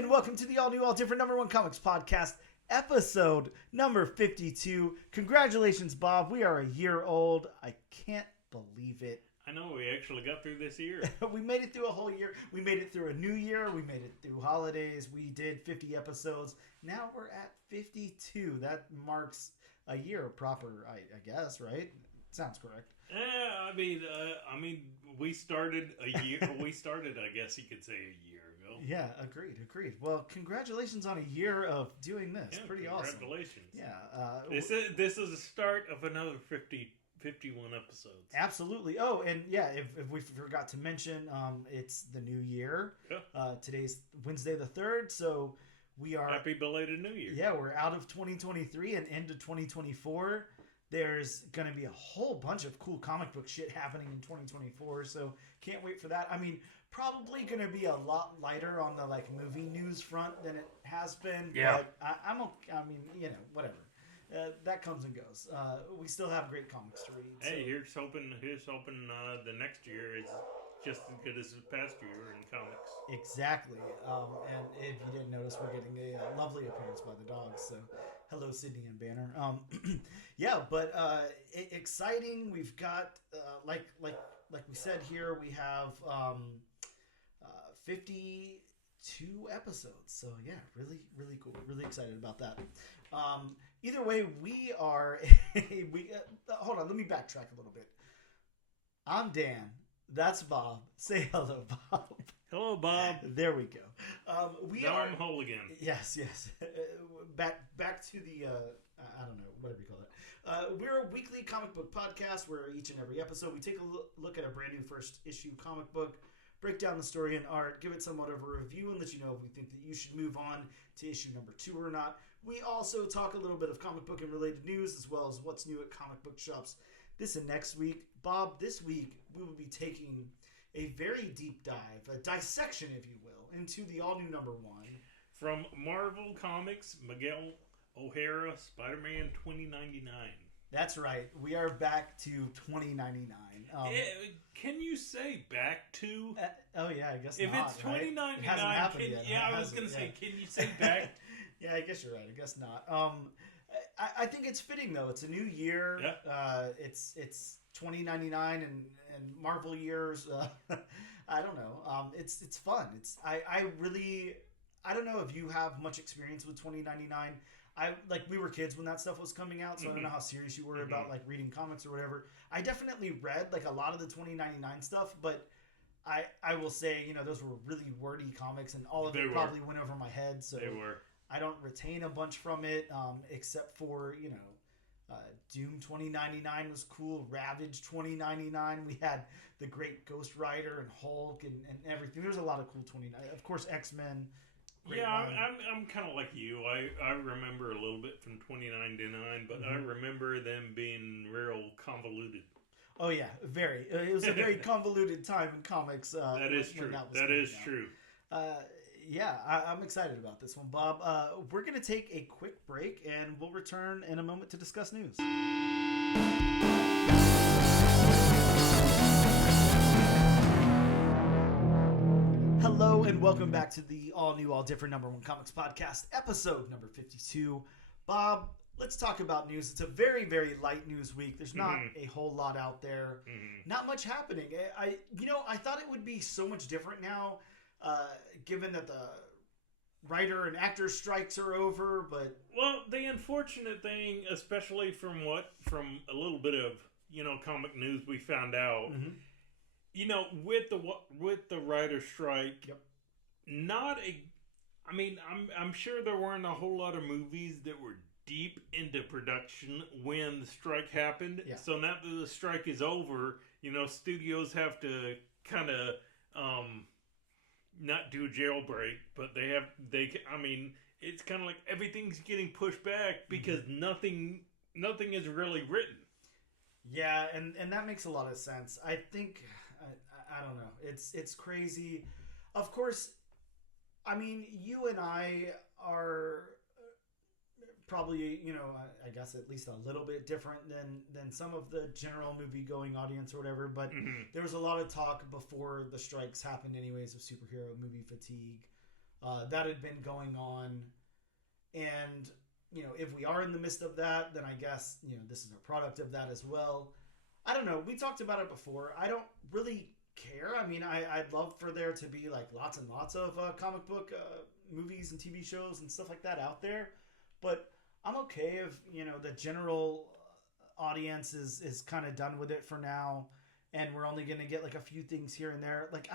and welcome to the all-new, all-different number one comics podcast, episode number 52. Congratulations, Bob. We are a year old. I can't believe it. I know, we actually got through this year. We made it through a whole year. We made it through a new year. We made it through holidays. We did 50 episodes. Now we're at 52. That marks a year proper, I guess, right? Sounds correct. Yeah, I mean, we started a year. We started, I guess you could say, a year ago. Yeah, agreed. Well, congratulations on a year of doing this. Yeah, pretty awesome. Congratulations. Yeah. This is the start of another 51 episodes. Absolutely. Oh, and yeah, if we forgot to mention, it's the new year. Yeah. Today's Wednesday the 3rd, so we are... Happy belated New Year. Yeah, we're out of 2023 and into 2024. There's going to be a whole bunch of cool comic book shit happening in 2024, so can't wait for that. I mean, probably going to be a lot lighter on the movie news front than it has been. Yeah. But I'm okay. I mean, whatever. That comes and goes. We still have great comics to read. Hey, here's hoping the next year is just as good as the past year in comics. Exactly. And if you didn't notice, we're getting a lovely appearance by the dogs. So, hello, Sydney and Banner. Yeah, but exciting. We've got like we said here, we have 52 episodes. So yeah, really cool. Really excited about that. Either way, we are. Hold on, let me backtrack a little bit. I'm Dan. That's Bob. Say hello, Bob. Hello, Bob. There we go. I'm whole again. Yes. Back to the. I don't know, whatever you call it. We're a weekly comic book podcast where each and every episode we take a look at a brand new first issue comic book, break down the story and art, give it somewhat of a review, and let you know if we think that you should move on to issue number 2 or not. We also talk a little bit of comic book and related news, as well as what's new at comic book shops this and next week. Bob, this week we will be taking a very deep dive, a dissection, if you will, into the all-new number 1. From Marvel Comics, Miguel O'Hara, Spider-Man 2099. That's right. We are back to 2099. Can you say back to? Oh yeah, I guess if not. It's 2099, it hasn't happened yet. Yeah, I was gonna say, can you say back? Yeah, I guess you're right. I guess not. I think it's fitting though. It's a new year. Yeah. It's 2099 and Marvel years. I don't know. It's fun. I don't know if you have much experience with 2099. We were kids when that stuff was coming out, so I don't know how serious you were about reading comics or whatever. I definitely read a lot of the 2099 stuff, but I will say, those were really wordy comics, and all of it probably went over my head. So they were. I don't retain a bunch from it, except for Doom 2099 was cool. Ravage 2099. We had the Great Ghost Rider and Hulk and everything. There's a lot of cool 29. Of course, X-Men. I'm kind of like you. I remember a little bit from 2099, but I remember them being real convoluted. Oh yeah, very. It was a very convoluted time in comics. That is true. That is true. Yeah, I'm excited about this one, Bob. We're going to take a quick break, and we'll return in a moment to discuss news. Hello, and welcome back to the all-new, all-different number 1 comics podcast, episode number 52. Bob, let's talk about news. It's a very, very light news week. There's not a whole lot out there. Not much happening. I thought it would be so much different now, given that the writer and actor strikes are over, but... Well, the unfortunate thing, especially from a little bit of, comic news we found out, with the writer strike, I'm sure there weren't a whole lot of movies that were deep into production when the strike happened. Yeah. So now that the strike is over, studios have to kind of not do a jailbreak, but it's kind of like everything's getting pushed back because nothing is really written. Yeah, and that makes a lot of sense. I think I don't know. It's crazy. Of course, you and I are probably, I guess at least a little bit different than some of the general movie-going audience or whatever, but there was a lot of talk before the strikes happened anyways of superhero movie fatigue. That had been going on, and if we are in the midst of that, then I guess this is a product of that as well. I don't know. We talked about it before. I don't really care. I mean, I'd love for there to be like lots and lots of comic book movies and TV shows and stuff like that out there, but I'm okay if the general audience is kind of done with it for now, and we're only going to get like a few things here and there. Like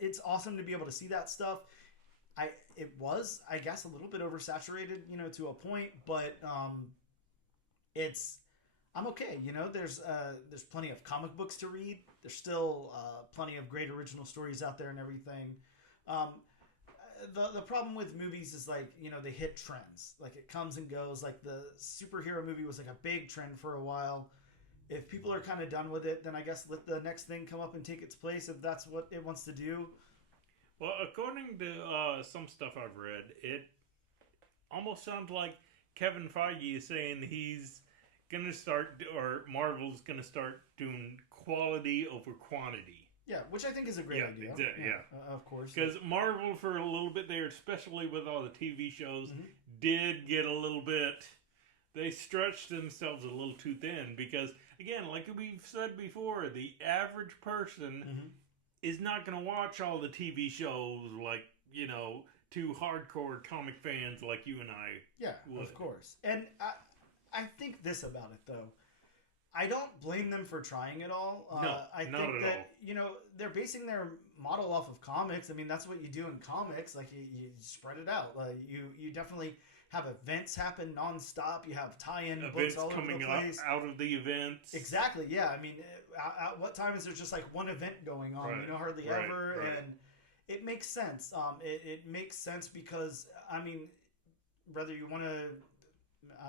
it's awesome to be able to see that stuff. It was, I guess, a little bit oversaturated, to a point, but I'm okay. There's plenty of comic books to read. There's still plenty of great original stories out there and everything. The problem with movies is like, they hit trends. Like it comes and goes. Like the superhero movie was like a big trend for a while. If people are kind of done with it, then I guess let the next thing come up and take its place if that's what it wants to do. Well, according to some stuff I've read, it almost sounds like Kevin Feige is saying he's going to start, or Marvel's going to start doing quality over quantity. Yeah, which I think is a great idea. Of course. Because Marvel, for a little bit there, especially with all the TV shows, did get a little bit... They stretched themselves a little too thin because, again, like we've said before, the average person is not going to watch all the TV shows like, two hardcore comic fans like you and I would. Of course. And I think this about it, though. I don't blame them for trying it all. I think that, they're basing their model off of comics. I mean, that's what you do in comics. Like, you spread it out. Like, you definitely have events happen nonstop. You have tie-in books all over the place. Coming out of the events. Exactly, yeah. I mean, at what time is there just like one event going on? Right. Hardly ever. Right. And it makes sense. It makes sense because, I mean, whether you want to,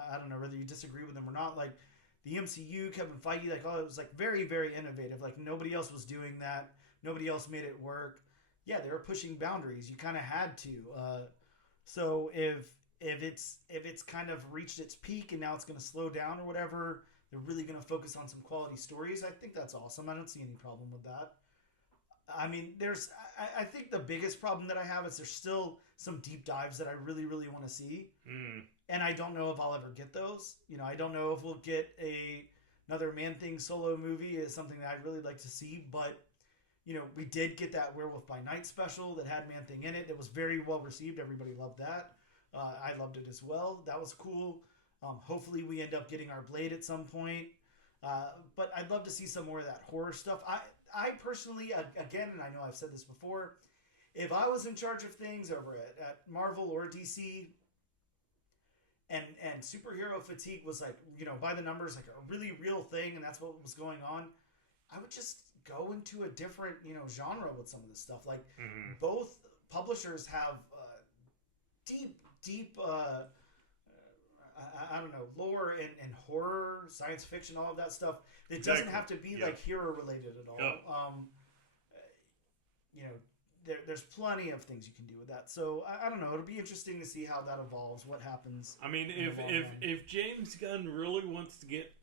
I don't know, whether you disagree with them or not, like, the MCU, Kevin Feige, like, it was like very, very innovative. Like nobody else was doing that. Nobody else made it work. Yeah, they were pushing boundaries. You kind of had to. So if it's kind of reached its peak and now it's going to slow down or whatever, they're really going to focus on some quality stories. I think that's awesome. I don't see any problem with that. I mean, I think the biggest problem that I have is there's still some deep dives that I really, really want to see. And I don't know if I'll ever get those. I don't know if we'll get another Man-Thing solo movie is something that I'd really like to see. But, we did get that Werewolf by Night special that had Man-Thing in it. It was very well received. Everybody loved that. I loved it as well. That was cool. Hopefully we end up getting our Blade at some point. But I'd love to see some more of that horror stuff. I personally, again, and I know I've said this before, if I was in charge of things over at Marvel or DC, and superhero fatigue was like, by the numbers, like a really real thing, and that's what was going on, I would just go into a different, genre with some of this stuff. Like, both publishers have deep, I don't know, lore and horror, science fiction, all of that stuff. It doesn't have to be like hero related at all. There's plenty of things you can do with that. So I don't know. It'll be interesting to see how that evolves. What happens? I mean, if James Gunn really wants to get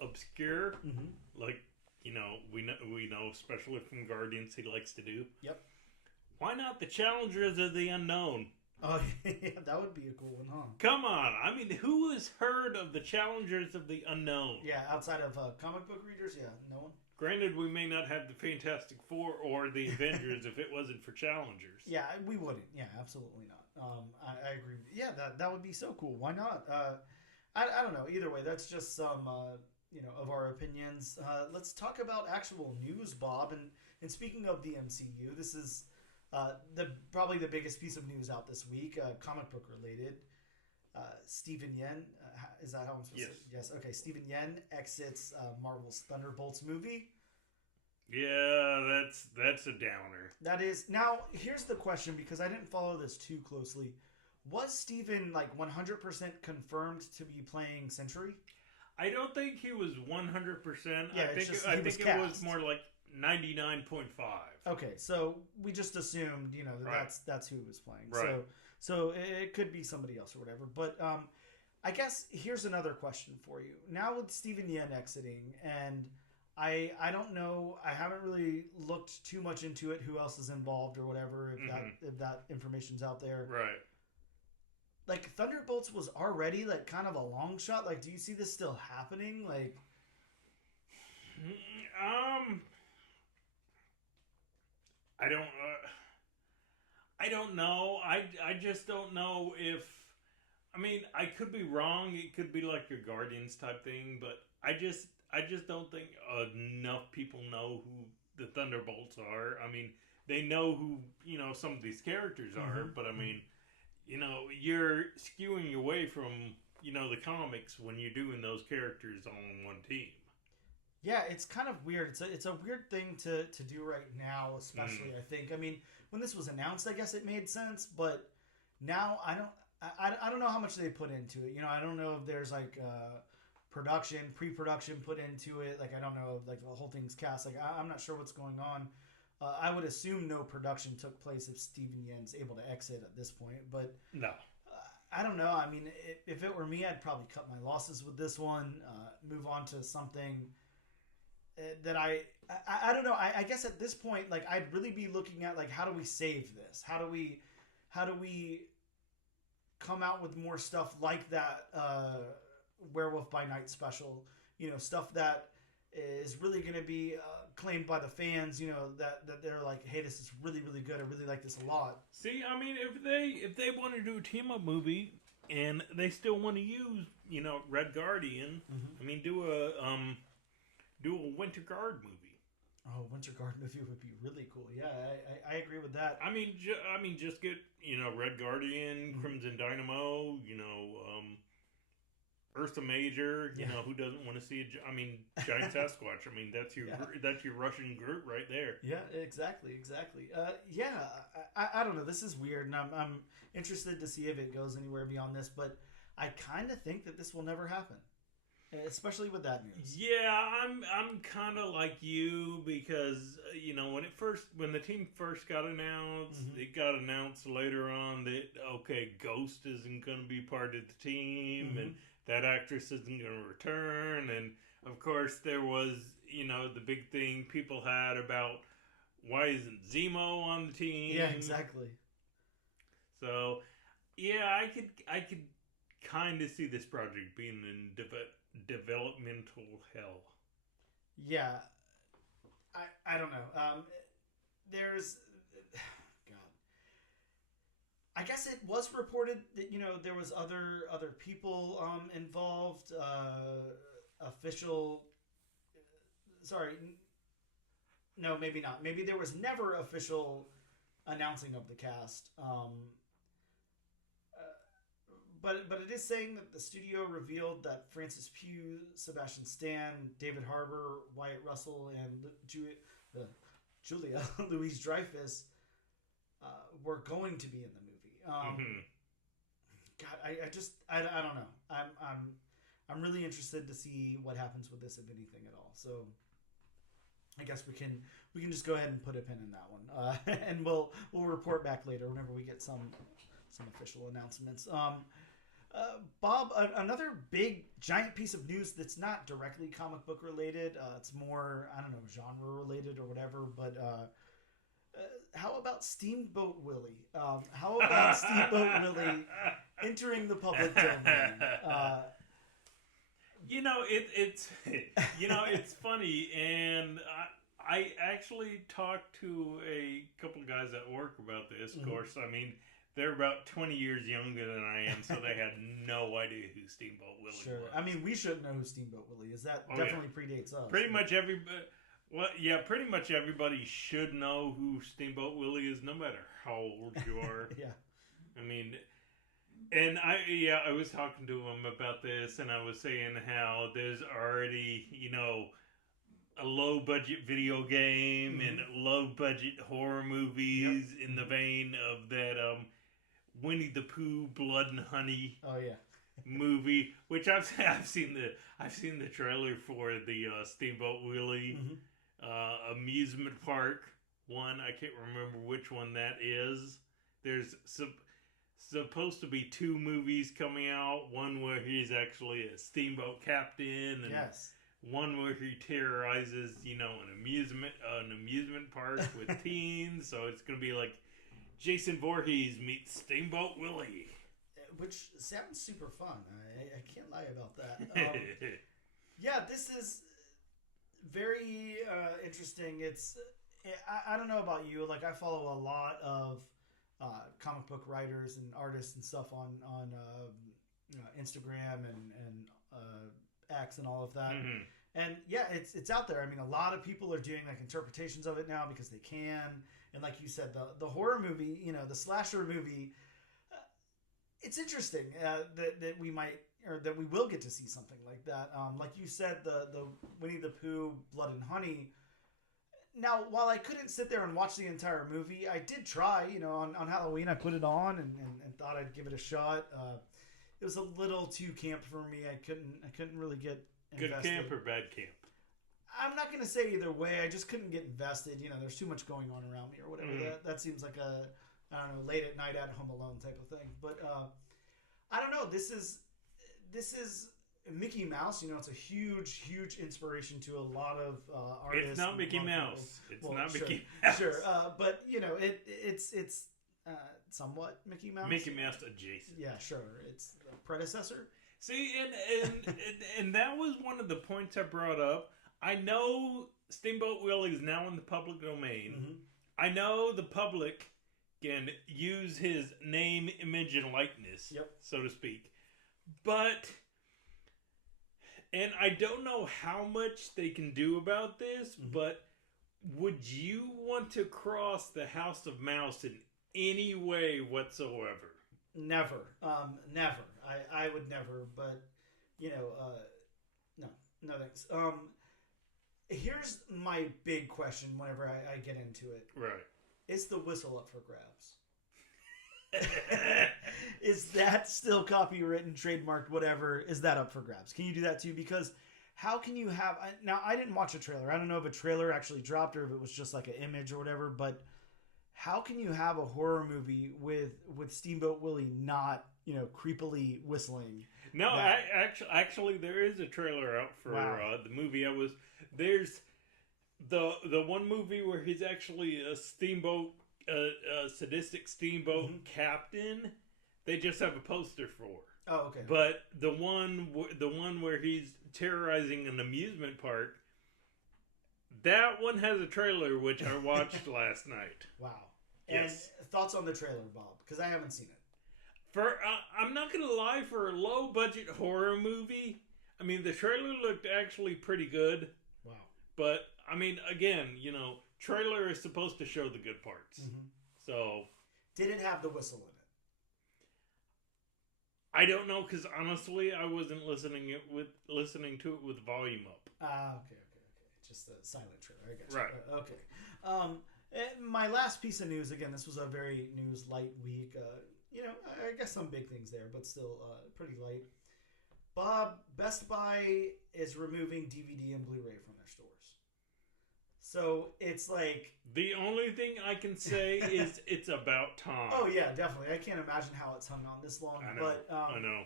obscure, like we know, especially from Guardians, he likes to do. Yep. Why not the Challengers of the Unknown? Oh, yeah, that would be a cool one, huh? Come on. I mean, who has heard of the Challengers of the Unknown? Yeah, outside of comic book readers, yeah, no one. Granted, we may not have the Fantastic Four or the Avengers if it wasn't for Challengers. Yeah, we wouldn't. Yeah, absolutely not. I agree. Yeah, that would be so cool. Why not? I don't know. Either way, that's just some, of our opinions. Let's talk about actual news, Bob. And speaking of the MCU, this is... probably the biggest piece of news out this week, comic book related. Stephen Yeun, is that how I'm supposed to say? Yes. Okay. Stephen Yeun exits Marvel's Thunderbolts movie. Yeah, that's a downer. That is. Now, here's the question, because I didn't follow this too closely. Was Stephen 100% confirmed to be playing Sentry? I don't think he was 100%. Yeah, I think it was more like 99.5. Okay, so we just assumed, that's who was playing. Right. So it could be somebody else or whatever. But I guess here's another question for you. Now with Stephen Yeun exiting, and I don't know. I haven't really looked too much into it. Who else is involved or whatever? If that information's out there, right? Like Thunderbolts was already like kind of a long shot. Like, do you see this still happening? Like, I don't. I don't know. I just don't know if. I mean, I could be wrong. It could be like your Guardians type thing, but I just don't think enough people know who the Thunderbolts are. I mean, they know who some of these characters are, but I mean, you're skewing away from the comics when you're doing those characters on one team. Yeah, it's kind of weird. It's a weird thing to do right now, especially. I think. I mean, when this was announced, I guess it made sense, but now I don't know how much they put into it. I don't know if there's like pre-production put into it. Like, I don't know if like the whole thing's cast. Like, I'm not sure what's going on. I would assume no production took place if Steven Yeun's able to exit at this point. But no, I don't know. I mean, if it were me, I'd probably cut my losses with this one. Move on to something that I don't know. I guess at this point, like, I'd really be looking at like, how do we save this? How do we come out with more stuff like that Werewolf by Night special? Stuff that is really going to be claimed by the fans. That they're like, hey, this is really, really good. I really like this a lot. See, I mean, if they want to do a team up movie and they still want to use Red Guardian, I mean, do a Winter Guard movie. Oh, Winter Guard movie would be really cool. Yeah, I agree with that. I mean, just get Red Guardian, Crimson Dynamo, Ursa Major. Who doesn't want to see Giant Sasquatch? I mean, that's your Russian Groot right there. Yeah, exactly. I don't know. This is weird, and I'm interested to see if it goes anywhere beyond this. But I kind of think that this will never happen. Especially with that news. Yeah, I'm kind of like you because when the team first got announced, it got announced later on that Ghost isn't going to be part of the team and that actress isn't going to return, and of course there was the big thing people had about why isn't Zemo on the team? Yeah, exactly. So yeah, I could kind of see this project being in developmental hell. Yeah, I don't know. There's God. I guess it was reported that there was other people involved. Official. Sorry. No, maybe not. Maybe there was never official announcing of the cast. But it is saying that the studio revealed that Francis Pugh, Sebastian Stan, David Harbour, Wyatt Russell, and Julia Louis-Dreyfus were going to be in the movie. God, I don't know. I'm really interested to see what happens with this, if anything at all. So I guess we can just go ahead and put a pin in that one, and we'll report back later whenever we get some official announcements. Bob, another big giant piece of news that's not directly comic book related. It's more, I don't know, genre related or whatever. But how about Steamboat Willie? How about Steamboat Willie entering the public domain? It's funny, and I actually talked to a couple of guys at work about this. Of course, I mean, they're about 20 years younger than I am, so they had no idea who Steamboat Willie was. I mean, we shouldn't know who Steamboat Willie is. That definitely predates us. Pretty much everybody should know who Steamboat Willie is, no matter how old you are. Yeah. I mean, and I was talking to him about this, and I was saying how there's already, a low-budget video game and low-budget horror movies in the vein of that Winnie the Pooh Blood and Honey movie, which I've seen the trailer for the Steamboat Willie amusement park one. I can't remember which one that is. There's supposed to be two movies coming out. One where he's actually a steamboat captain, and one where he terrorizes, an amusement park with teens. So it's going to be like Jason Voorhees meets Steamboat Willie. Which sounds super fun. I can't lie about that. Yeah, this is very interesting. I don't know about you. Like, I follow a lot of comic book writers and artists and stuff on Instagram and X and all of that. Mm-hmm. And yeah, it's out there. I mean, a lot of people are doing like interpretations of it now because they can. And like you said, the horror movie, the slasher movie, it's interesting that we might, or that we will get to see something like that. Like you said, the Winnie the Pooh, Blood and Honey. Now, while I couldn't sit there and watch the entire movie, I did try. On Halloween, I put it on and thought I'd give it a shot. It was a little too camp for me. I couldn't really get invested. Good camp or bad camp? I'm not going to say either way. I just couldn't get invested. There's too much going on around me or whatever. Mm-hmm. That seems like a, I don't know, late at night at home alone type of thing. But I don't know. This is Mickey Mouse. It's a huge inspiration to a lot of artists. It's not Mickey Mouse. It's not Mickey Mouse. Sure, but it's somewhat Mickey Mouse. Mickey Mouse adjacent. Yeah, sure. It's a predecessor. See, and that was one of the points I brought up. I know Steamboat Willie is now in the public domain. Mm-hmm. I know the public can use his name, image, and likeness, so to speak. But, and I don't know how much they can do about this, mm-hmm. but would you want to cross the House of Mouse in any way whatsoever? Never. Never. I would never, but, no thanks. Here's my big question whenever I get into it. Right. Is the whistle up for grabs? Is that still copywritten, trademarked, whatever? Is that up for grabs? Can you do that too? Because how can you have... Now, I didn't watch a trailer. I don't know if a trailer actually dropped or if it was just like an image or whatever, but how can you have a horror movie with Steamboat Willie not, creepily whistling? No, actually, there is a trailer out for the movie. There's the one movie where he's actually a steamboat, a sadistic steamboat mm-hmm. captain. They just have a poster for. Oh, okay. But the one where he's terrorizing an amusement park, that one has a trailer which I watched last night. Wow. Yes. And thoughts on the trailer, Bob? Because I haven't seen it. I'm not gonna lie, for a low budget horror movie, I mean the trailer looked actually pretty good. Wow. But I mean, again, trailer is supposed to show the good parts. Mm-hmm. So, did it have the whistle in it? I don't know, because honestly, I wasn't listening to it with volume up. Okay. Just a silent trailer. I guess. Right. Okay. My last piece of news. Again, this was a very news light week. I guess some big things there, but still pretty light. Bob, Best Buy is removing DVD and Blu Ray from their stores. So it's like... The only thing I can say is it's about time. Oh, yeah, definitely. I can't imagine how it's hung on this long. I know. But, I know.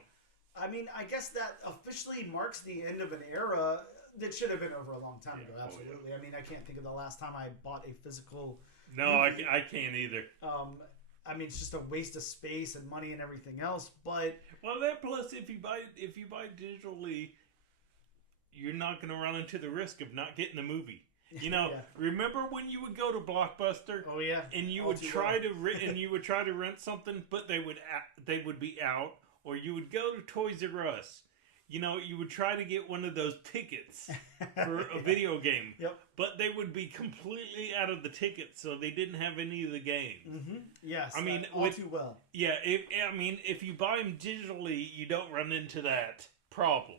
I mean, I guess that officially marks the end of an era that should have been over a long time ago. Absolutely. Oh, yeah. I mean, I can't think of the last time I bought a physical... No, I can't either. I mean, it's just a waste of space and money and everything else. But that plus, if you buy digitally, you're not going to run into the risk of not getting the movie. Yeah. Remember when you would go to Blockbuster? Oh yeah, and you would try to rent something, but they would be out, or you would go to Toys R Us. You would try to get one of those tickets for a video game. Yep. But they would be completely out of the tickets, so they didn't have any of the games. Mm-hmm. Yes. I mean, all too well. Yeah. If you buy them digitally, you don't run into that problem.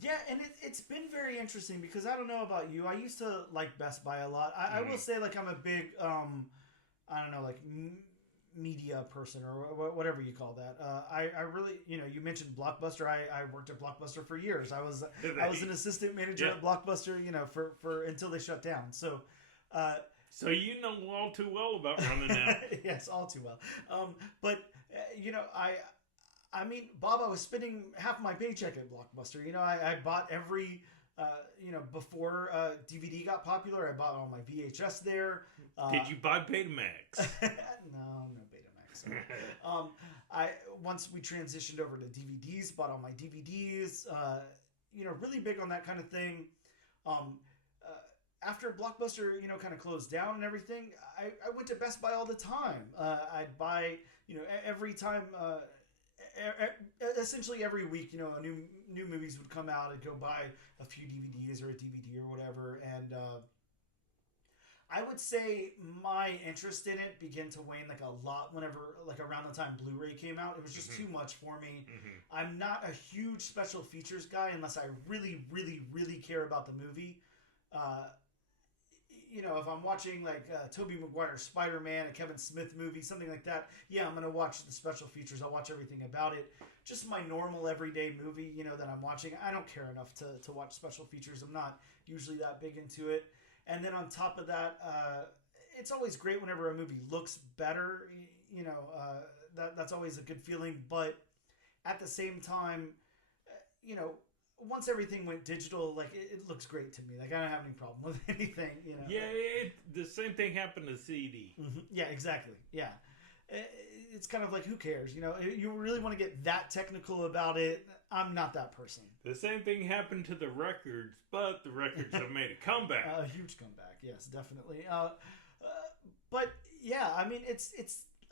Yeah, and it's been very interesting because I don't know about you. I used to like Best Buy a lot. I will say, like, I'm a big, I don't know, like... media person or whatever you call that. I really, you mentioned Blockbuster. I worked at Blockbuster for years. I was an assistant manager at Blockbuster, for until they shut down. So you know all too well about running out. Yes, all too well. But I mean, Bob, I was spending half my paycheck at Blockbuster. I bought every before DVD got popular, I bought all my VHS there. Did you buy Betamax? No Betamax. Once we transitioned over to DVDs, bought all my DVDs. Really big on that kind of thing. After Blockbuster, kind of closed down and everything, I went to Best Buy all the time. I'd buy, every time, essentially every week, new movies would come out. I'd go buy a few DVDs or a DVD or whatever. And I would say my interest in it began to wane like a lot whenever, like around the time Blu-ray came out. It was just too much for me. I'm not a huge special features guy unless I really, really, really care about the movie. If I'm watching like Tobey Maguire's Spider-Man, a Kevin Smith movie, something like that, yeah, I'm going to watch the special features. I'll watch everything about it. Just my normal everyday movie, that I'm watching, I don't care enough to watch special features. I'm not usually that big into it. And then on top of that, it's always great whenever a movie looks better. That's always a good feeling. But at the same time, once everything went digital, like it looks great to me. Like I don't have any problem with anything. Yeah, the same thing happened to CD. Yeah, exactly. Yeah, it's kind of like who cares? You really want to get that technical about it? I'm not that person. The same thing happened to the records, but the records have made a comeback. A huge comeback, yes, definitely. But yeah, I mean, it's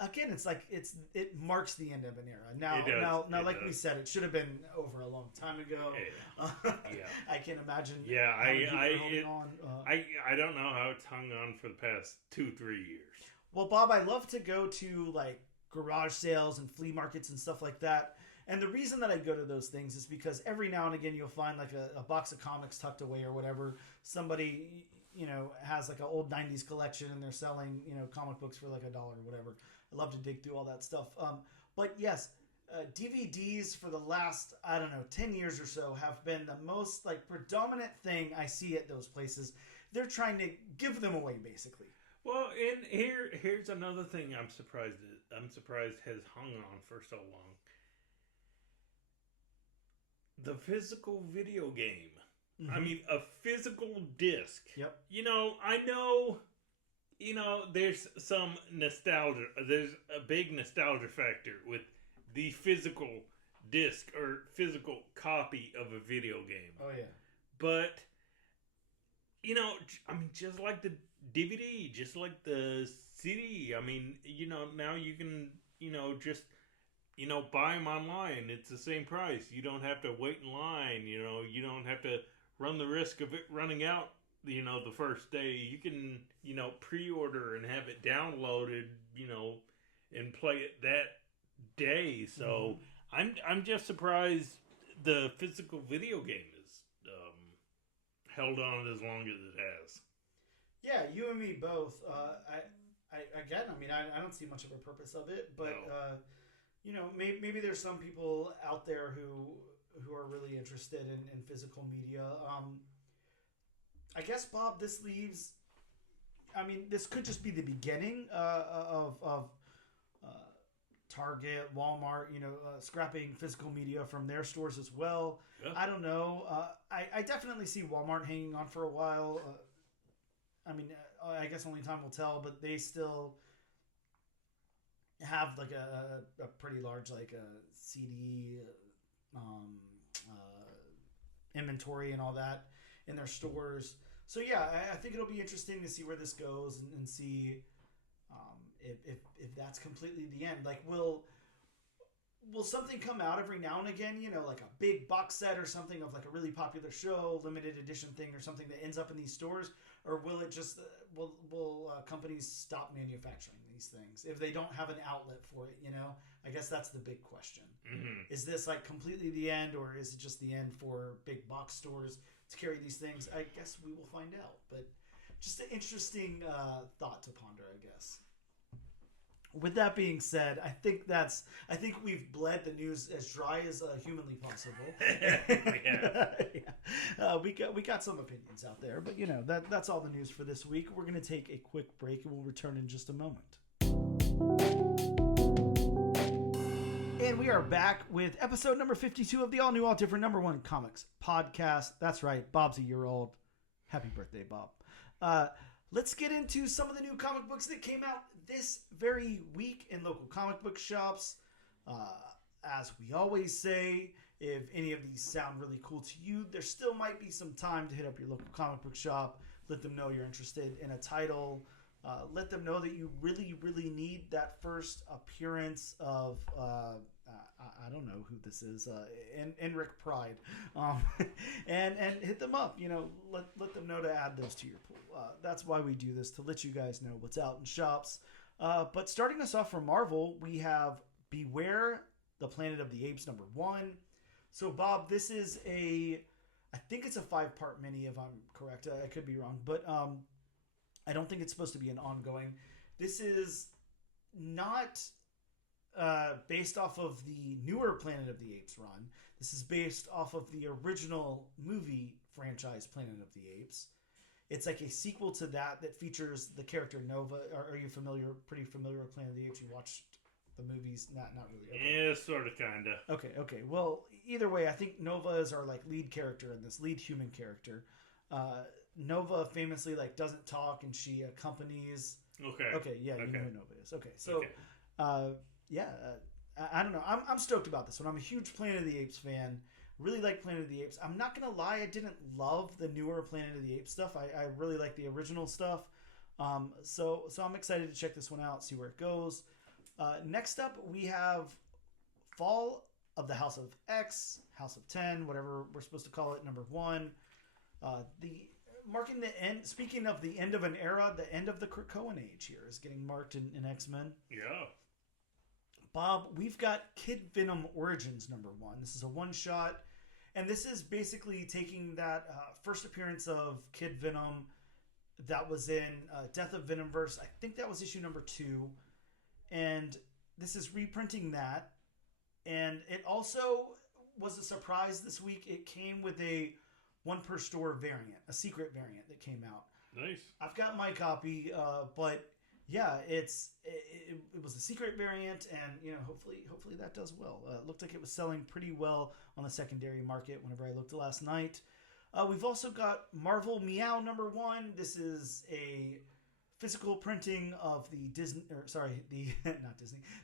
again, it's like it marks the end of an era. Now, like we said, it should have been over a long time ago. Yeah. I can't imagine. Yeah, I don't know how it's hung on for the past 2-3 years. Well, Bob, I love to go to like garage sales and flea markets and stuff like that. And the reason that I go to those things is because every now and again you'll find like a box of comics tucked away or whatever. Somebody, has like an old 90s collection and they're selling, comic books for like $1 or whatever. I love to dig through all that stuff. But yes, DVDs for the last, 10 years or so have been the most like predominant thing I see at those places. They're trying to give them away basically. Well, and here's another thing I'm surprised has hung on for so long. The physical video game. I mean, a physical disc. Yep. I know, there's some nostalgia. There's a big nostalgia factor with the physical disc or physical copy of a video game. Oh, yeah. But, just like the DVD, just like the CD, now you can, just... buy them online. It's the same price. You don't have to wait in line. You don't have to run the risk of it running out, the first day. You can, pre-order and have it downloaded, and play it that day. So I'm just surprised the physical video game is held on as long as it has. Yeah, you and me both. I don't see much of a purpose of it, but... No. Maybe there's some people out there who are really interested in physical media. I guess, Bob, this leaves... this could just be the beginning of Target, Walmart, scrapping physical media from their stores as well. Yeah. I don't know. I definitely see Walmart hanging on for a while. I guess only time will tell, but they still... have like a pretty large like a CD inventory and all that in their stores. So yeah, I think it'll be interesting to see where this goes and see if that's completely the end. Like will something come out every now and again, like a big box set or something of like a really popular show, limited edition thing or something that ends up in these stores? Or will it just will companies stop manufacturing these things if they don't have an outlet for it? I guess that's the big question. Is this like completely the end, or is it just the end for big box stores to carry these things? I guess we will find out. But just an interesting thought to ponder, I guess. With that being said, I think we've bled the news as dry as humanly possible. Yeah. We got some opinions out there, but that's all the news for this week. We're going to take a quick break and we'll return in just a moment. And we are back with episode number 52 of the all new, all different #1 comics podcast. That's right, Bob's a year old. Happy birthday, Bob. Let's get into some of the new comic books that came out this very week in local comic book shops. As we always say, if any of these sound really cool to you, there still might be some time to hit up your local comic book shop. Let them know you're interested in a title. Let them know that you really, really need that first appearance of, I don't know who this is, Enric Pride. And hit them up. Let them know to add those to your pool. That's why we do this, to let you guys know what's out in shops. But starting us off from Marvel, we have Beware the Planet of the Apes #1. So, Bob, this is I think it's a 5-part mini, if I'm correct. I could be wrong, but I don't think it's supposed to be an ongoing. This is not based off of the newer Planet of the Apes run. This is based off of the original movie franchise Planet of the Apes. It's like a sequel to that features the character Nova. Are you pretty familiar with Planet of the Apes? You watched the movies? Not really. Okay. Yeah, sort of, kind of. Okay. Well, either way, I think Nova is our lead character in this, lead human character. Nova famously doesn't talk, and she accompanies. Okay. Yeah, you know who Nova is. Okay, so I don't know. I'm stoked about this one. I'm a huge Planet of the Apes fan. Really like Planet of the Apes. I'm not gonna lie, I didn't love the newer Planet of the Apes stuff. I really like the original stuff. So I'm excited to check this one out, see where it goes. Next up, we have Fall of the House of X, House of 10, whatever we're supposed to call it, #1. Marking the end. Speaking of the end of an era, the end of the Krakoan age here is getting marked in X-Men. Yeah. Bob, we've got Kid Venom Origins #1. This is a one-shot, and this is basically taking that first appearance of Kid Venom that was in Death of Venomverse. I think that was issue #2, and this is reprinting that. And it also was a surprise this week. It came with a 1 per store variant, a secret variant that came out. Nice. I've got my copy, but yeah, it was a secret variant, and hopefully that does well. It looked like it was selling pretty well on the secondary market whenever I looked last night. We've also got Marvel Meow #1. This is a physical printing of the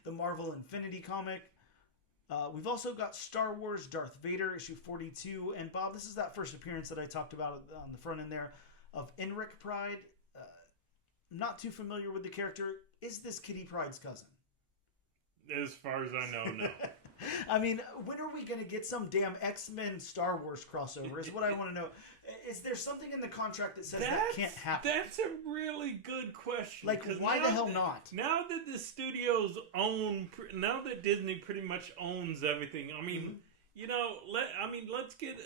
the Marvel Infinity comic. We've also got Star Wars Darth Vader issue 42. And Bob, this is that first appearance that I talked about on the front end there of Enric Pride. Not too familiar with the character. Is this Kitty Pryde's cousin? As far as I know, no. I mean, when are we going to get some damn X-Men Star Wars crossover is what I want to know. Is there something in the contract that says that can't happen? That's a really good question. Why the hell not? Now that the studios now that Disney pretty much owns everything, I mean, let's get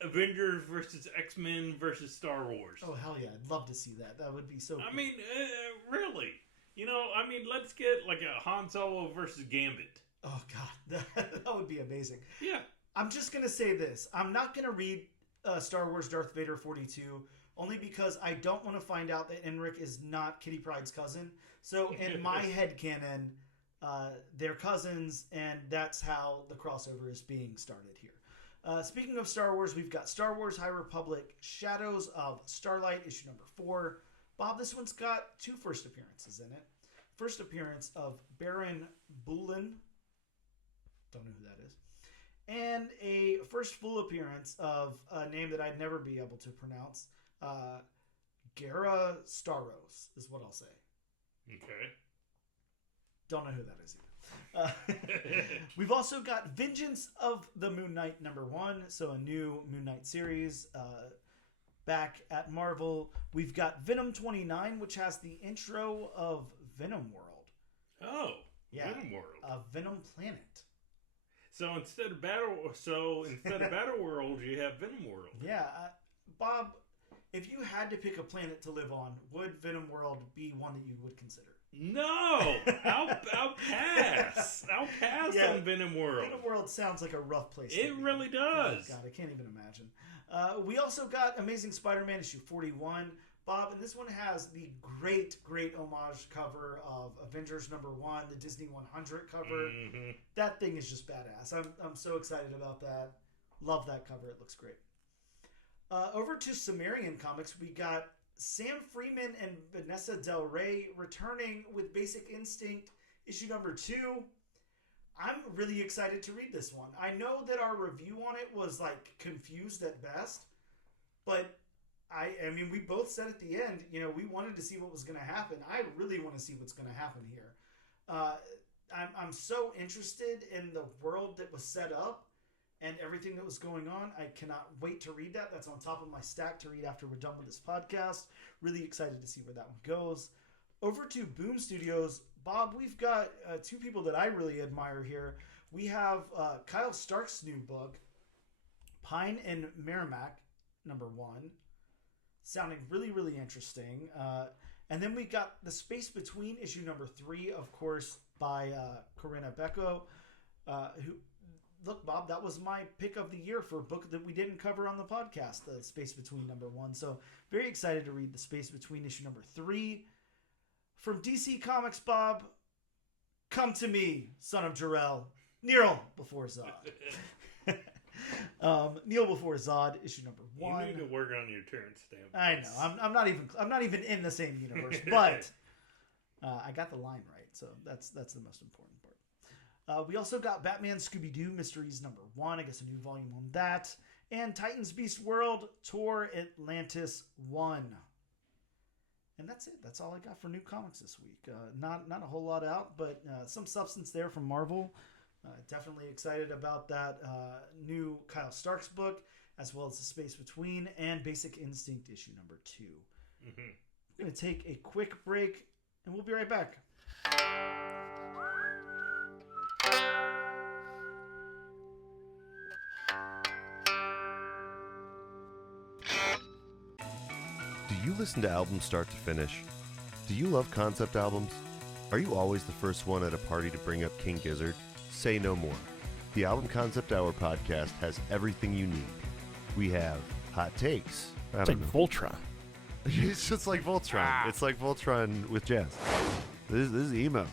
Avengers versus X-Men versus Star Wars. Oh, hell yeah. I'd love to see that. That would be so cool. I mean, really. Let's get a Han Solo versus Gambit. Oh, God. That would be amazing. Yeah. I'm just going to say this. I'm not going to read Star Wars Darth Vader 42, only because I don't want to find out that Enric is not Kitty Pryde's cousin. So in my headcanon, they're cousins, and that's how the crossover is being started here. Speaking of Star Wars, we've got Star Wars High Republic Shadows of Starlight, issue #4. Bob, this one's got 2 first appearances in it. First appearance of Baron Bulin. Don't know who that is. And a first full appearance of a name that I'd never be able to pronounce. Gara Staros is what I'll say. Okay. Don't know who that is either. We've also got Vengeance of the Moon Knight #1, so a new Moon Knight series back at Marvel. We've got Venom 29, which has the intro of Venom World. Oh, yeah, Venom World. Venom Planet. So instead of Battle World, you have Venom World. Yeah, Bob, if you had to pick a planet to live on, would Venom World be one that you would consider? No, I'll pass. I'll pass on Venom World. Venom World sounds like a rough place. It really does. Oh, God, I can't even imagine. We also got Amazing Spider-Man issue 41. Bob, and this one has the great homage cover of Avengers #1, the Disney 100 cover. Mm-hmm. That thing is just badass. I'm so excited about that. Love that cover. It looks great. Over to Sumerian Comics, we got Sam Freeman and Vanessa Del Rey returning with Basic Instinct issue #2. I'm really excited to read this one. I know that our review on it was like confused at best, but I mean, we both said at the end, you know, we wanted to see what was going to happen. I really want to see what's going to happen here. I'm so interested in the world that was set up and everything that was going on. I cannot wait to read that. That's on top of my stack to read after we're done with this podcast. Really excited to see where that one goes. Over to Boom Studios. Bob, we've got two people that I really admire here. We have Kyle Stark's new book, Pine and Merrimack, #1. Sounding really, really interesting. And then we got The Space Between, issue #3, of course, by Corinna Becco. Who, look, Bob, that was my pick of the year for a book that we didn't cover on the podcast, The Space Between #1. So very excited to read The Space Between, issue #3. From DC Comics, Bob, Come to Me, Son of Jor-El, Kneel Before Zod. Kneel Before Zod, issue #1. You need to work on your Terrence Stamp. I know. I'm not even in the same universe, but I got the line right, so that's the most important part. We also got Batman Scooby-Doo Mysteries #1. I guess a new volume on that, and Titans Beast World Tour Atlantis 1. And that's it. That's all I got for new comics this week. Not a whole lot out, but some substance there from Marvel. Definitely excited about that new Kyle Stark's book, as well as The Space Between and Basic Instinct issue #2. Mm-hmm. We're going to take a quick break, and we'll be right back. Do you listen to albums start to finish? Do you love concept albums? Are you always the first one at a party to bring up King Gizzard? Say no more. The Album Concept Hour podcast has everything you need. We have hot takes. It's like Voltron. It's just like Voltron. It's like Voltron with jazz. This is emo.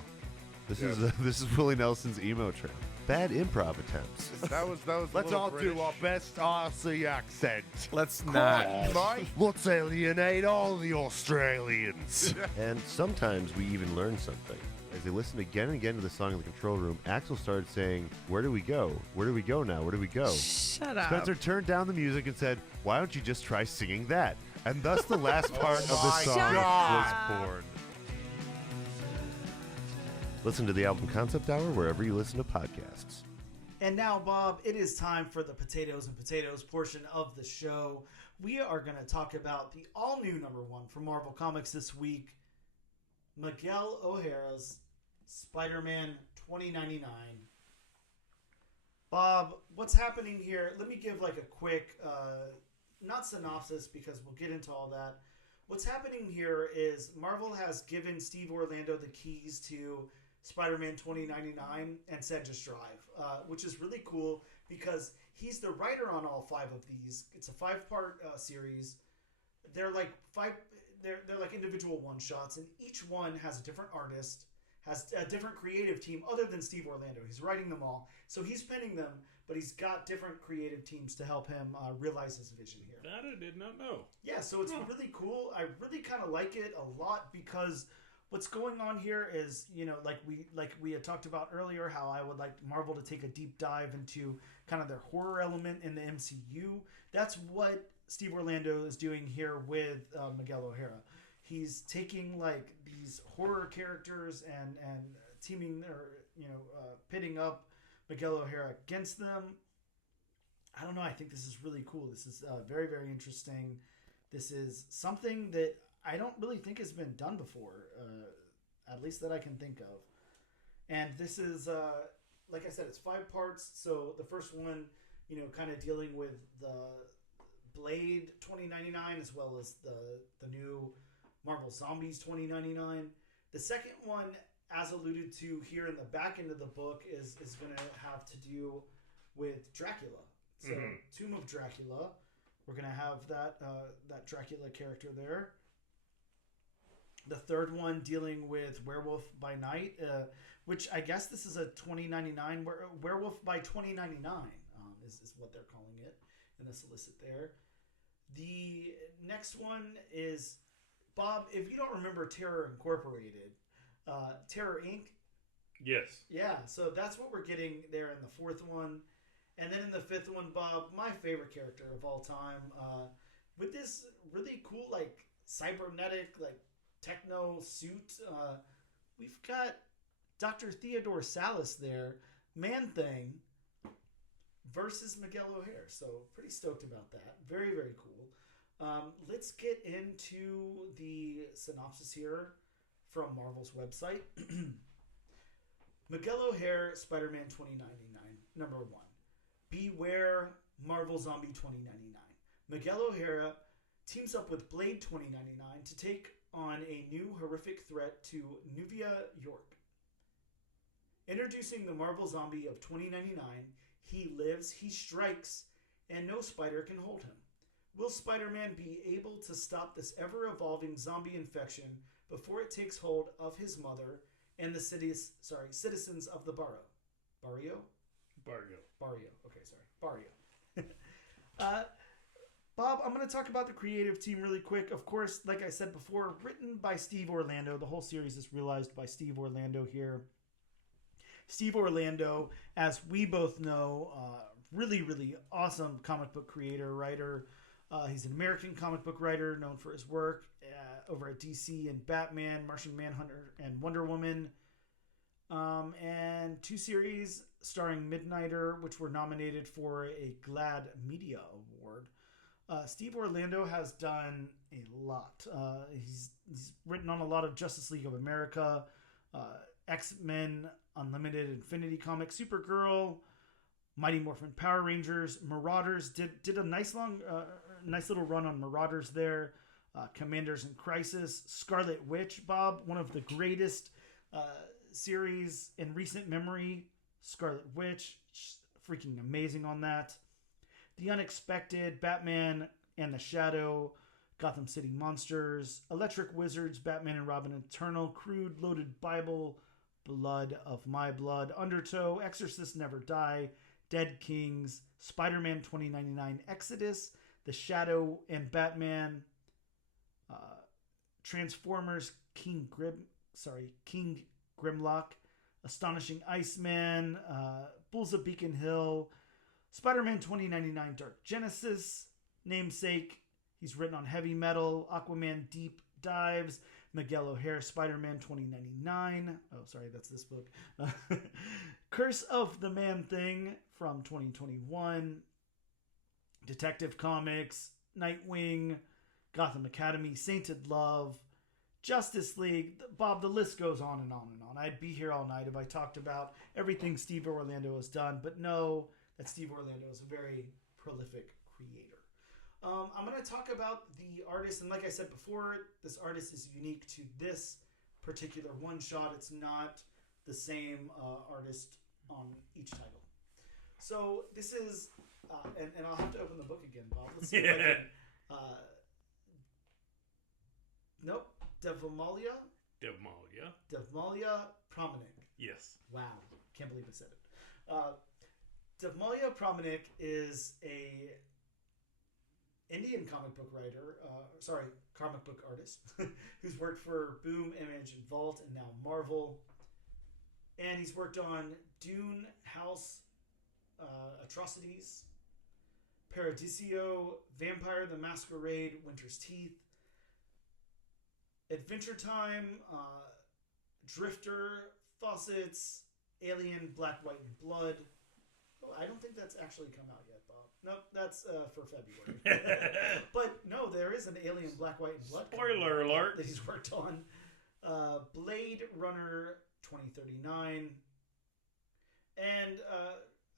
This is Willie Nelson's emo trip. Bad improv attempts. That was. Let's all do our best Aussie accent. Let's not. Let's alienate all the Australians. And sometimes we even learn something. As they listened again and again to the song in the control room, Axel started saying, "Where do we go? Where do we go now? Where do we go?" Shut up. Spencer turned down the music and said, "Why don't you just try singing that?" And thus the last part of the song was born. Listen to the Album Concept Hour wherever you listen to podcasts. And now, Bob, it is time for the potatoes and potatoes portion of the show. We are going to talk about the all-new #1 from Marvel Comics this week, Miguel O'Hara's Spider-Man 2099. Bob, what's happening here? Let me give like a quick, not synopsis because we'll get into all that. What's happening here is Marvel has given Steve Orlando the keys to Spider-Man 2099 and said just drive, which is really cool because he's the writer on all 5 of these. It's a 5-part series. They're like they're like individual one-shots, and each one has a different artist, has a different creative team other than Steve Orlando. He's writing them all. So he's penning them, but he's got different creative teams to help him realize his vision here. That I did not know. Yeah, so it's really cool. I really kind of like it a lot because what's going on here is, you know, like we had talked about earlier, how I would like Marvel to take a deep dive into kind of their horror element in the MCU. That's what Steve Orlando is doing here with Miguel O'Hara. He's taking like these horror characters and teaming or pitting up Miguel O'Hara against them. I don't know. I think this is really cool. This is very, very interesting. This is something that I don't really think has been done before, at least that I can think of. And this is, like I said, it's 5 parts. So the first one, kind of dealing with the Blade 2099 as well as the new Marvel Zombies 2099. The second one, as alluded to here in the back end of the book, is going to have to do with Dracula. So Tomb of Dracula. We're going to have that Dracula character there. The third one dealing with Werewolf by Night, which I guess this is a 2099 Werewolf by 2099 is what they're calling it in the solicit there. The next one is, Bob, if you don't remember Terror Incorporated, Terror Inc. Yes. Yeah, so that's what we're getting there in the fourth one. And then in the fifth one, Bob, my favorite character of all time, with this really cool, like, cybernetic, like, techno suit. We've got Dr. Theodore Salas there, Man-Thing, versus Miguel O'Hare. So pretty stoked about that. Very, very cool. Let's get into the synopsis here from Marvel's website. Miguel O'Hare, Spider-Man 2099, number 1. Beware Marvel Zombie 2099. Miguel O'Hara teams up with Blade 2099 to take on a new horrific threat to Nuvia, York. Introducing the Marvel Zombie of 2099, he lives, he strikes, and no spider can hold him. Will Spider-Man be able to stop this ever-evolving zombie infection before it takes hold of his mother and the citizens of the Barrio? Barrio. Okay, sorry. Barrio. Bob, I'm going to talk about the creative team really quick. Of course, like I said before, written by Steve Orlando. The whole series is realized by Steve Orlando here. Steve Orlando, as we both know, really, really awesome comic book creator, writer. He's an American comic book writer known for his work over at DC and Batman, Martian Manhunter, and Wonder Woman. And 2 series starring Midnighter, which were nominated for a GLAAD Media Award. Steve Orlando has done a lot. He's written on a lot of Justice League of America, X-Men Unlimited, Infinity Comics, Supergirl, Mighty Morphin Power Rangers, Marauders. Did a nice little run on Marauders there. Commanders in Crisis, Scarlet Witch, Bob, one of the greatest series in recent memory. Scarlet Witch, freaking amazing on that. The Unexpected, Batman and the Shadow, Gotham City Monsters, Electric Wizards, Batman and Robin Eternal, Crude, Loaded Bible, Blood of My Blood, Undertow, Exorcist Never Die, Dead Kings, Spider-Man 2099, Exodus, The Shadow and Batman, Transformers, King Grimlock, Astonishing Iceman, Bulls of Beacon Hill, Spider-Man 2099 Dark Genesis, Namesake. He's written on Heavy Metal, Aquaman Deep Dives, Miguel O'Hare, Spider-Man 2099. Oh, sorry, that's this book. Curse of the Man-Thing from 2021. Detective Comics, Nightwing, Gotham Academy, Sainted Love, Justice League. Bob, the list goes on and on and on. I'd be here all night if I talked about everything Steve Orlando has done, but know that Steve Orlando is a very prolific creator. I'm going to talk about the artist, and like I said before, this artist is unique to this particular one-shot. It's not the same artist on each title. So this is, and I'll have to open the book again, Bob. Let's see if I can. Nope. Devmalia Promenick. Yes. Wow. Can't believe I said it. Devmalia Promenick is a Indian comic book writer, comic book artist, who's worked for Boom, Image, and Vault, and now Marvel. And he's worked on Dune, House, Atrocities, Paradiso, Vampire the Masquerade, Winter's Teeth, Adventure Time, Drifter, Faucets, Alien, Black, White, and Blood. Oh, I don't think that's actually come out yet, Bob. Nope, that's for February. But no, there is an Alien, Black, White, and Blood. Spoiler alert. That he's worked on. Blade Runner 2039. And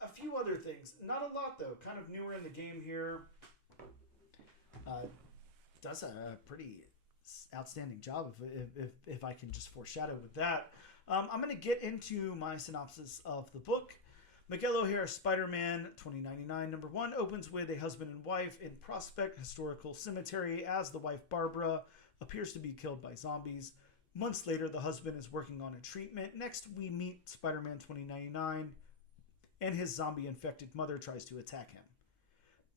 a few other things. Not a lot, though. Kind of newer in the game here. Does a pretty outstanding job, if I can just foreshadow with that. I'm going to get into my synopsis of the book. Miguel O'Hare, Spider-Man 2099, number 1, opens with a husband and wife in Prospect Historical Cemetery as the wife Barbara appears to be killed by zombies. Months later, the husband is working on a treatment. Next, we meet Spider-Man 2099, and his zombie-infected mother tries to attack him.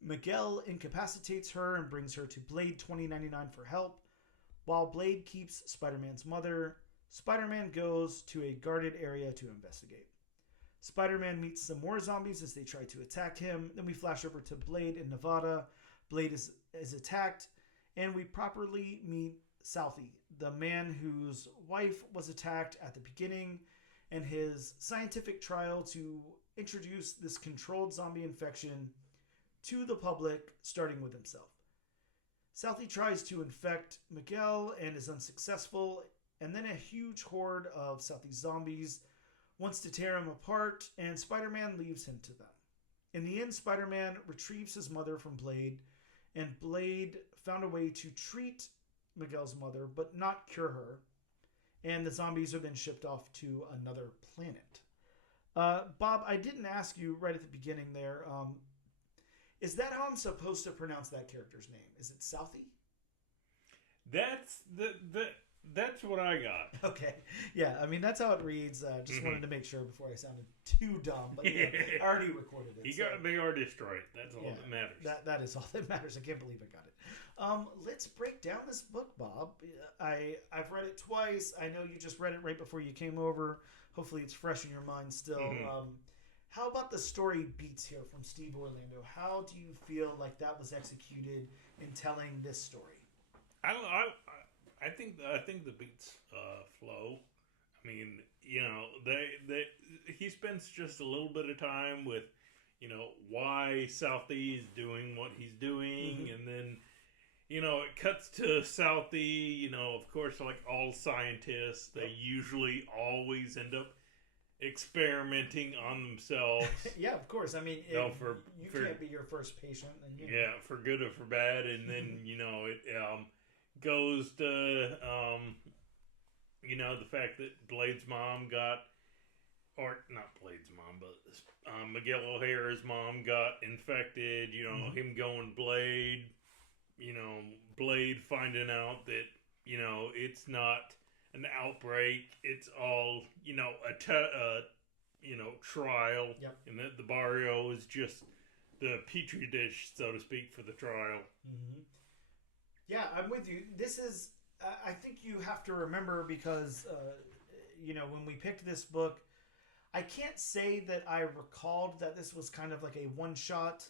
Miguel incapacitates her and brings her to Blade 2099 for help. While Blade keeps Spider-Man's mother, Spider-Man goes to a guarded area to investigate. Spider-Man meets some more zombies as they try to attack him. Then we flash over to Blade in Nevada. Blade is attacked, and we properly meet Southie, the man whose wife was attacked at the beginning, and his scientific trial to introduce this controlled zombie infection to the public, starting with himself. Southie tries to infect Miguel and is unsuccessful, and then a huge horde of Southie's zombies wants to tear him apart, and Spider-Man leaves him to them. In the end, Spider-Man retrieves his mother from Blade, and Blade found a way to treat Miguel's mother, but not cure her, and the zombies are then shipped off to another planet. Bob, I didn't ask you right at the beginning there, is that how I'm supposed to pronounce that character's name? Is it Southie? That's what I got. Okay. Yeah, I mean, that's how it reads. Just wanted to make sure before I sounded too dumb. But yeah, I already recorded it. You got the artist right. That's all that matters. That is all that matters. I can't believe I got it. Let's break down this book, Bob. I've read it twice. I know you just read it right before you came over. Hopefully it's fresh in your mind still. How about the story beats here from Steve Orlando? How do you feel like that was executed in telling this story? I think the beats flow. I mean, you know, he spends just a little bit of time with, you know, why Southie is doing what he's doing, and then, you know, it cuts to Southie. You know, of course, like all scientists, they usually always end up experimenting on themselves. Yeah, of course. I mean, you can't be your first patient. And, you know. Yeah, for good or for bad, and then you know it goes to you know, the fact that Blade's mom got, or not Blade's mom, but Miguel O'Hara's mom got infected. You know, him going Blade. You know, Blade finding out that, you know, it's not an outbreak, it's all, you know, trial, and that the barrio is just the petri dish, so to speak, for the trial. Yeah, I'm with you. This is, I think you have to remember, because you know, when we picked this book, I can't say that I recalled that this was kind of like a one-shot.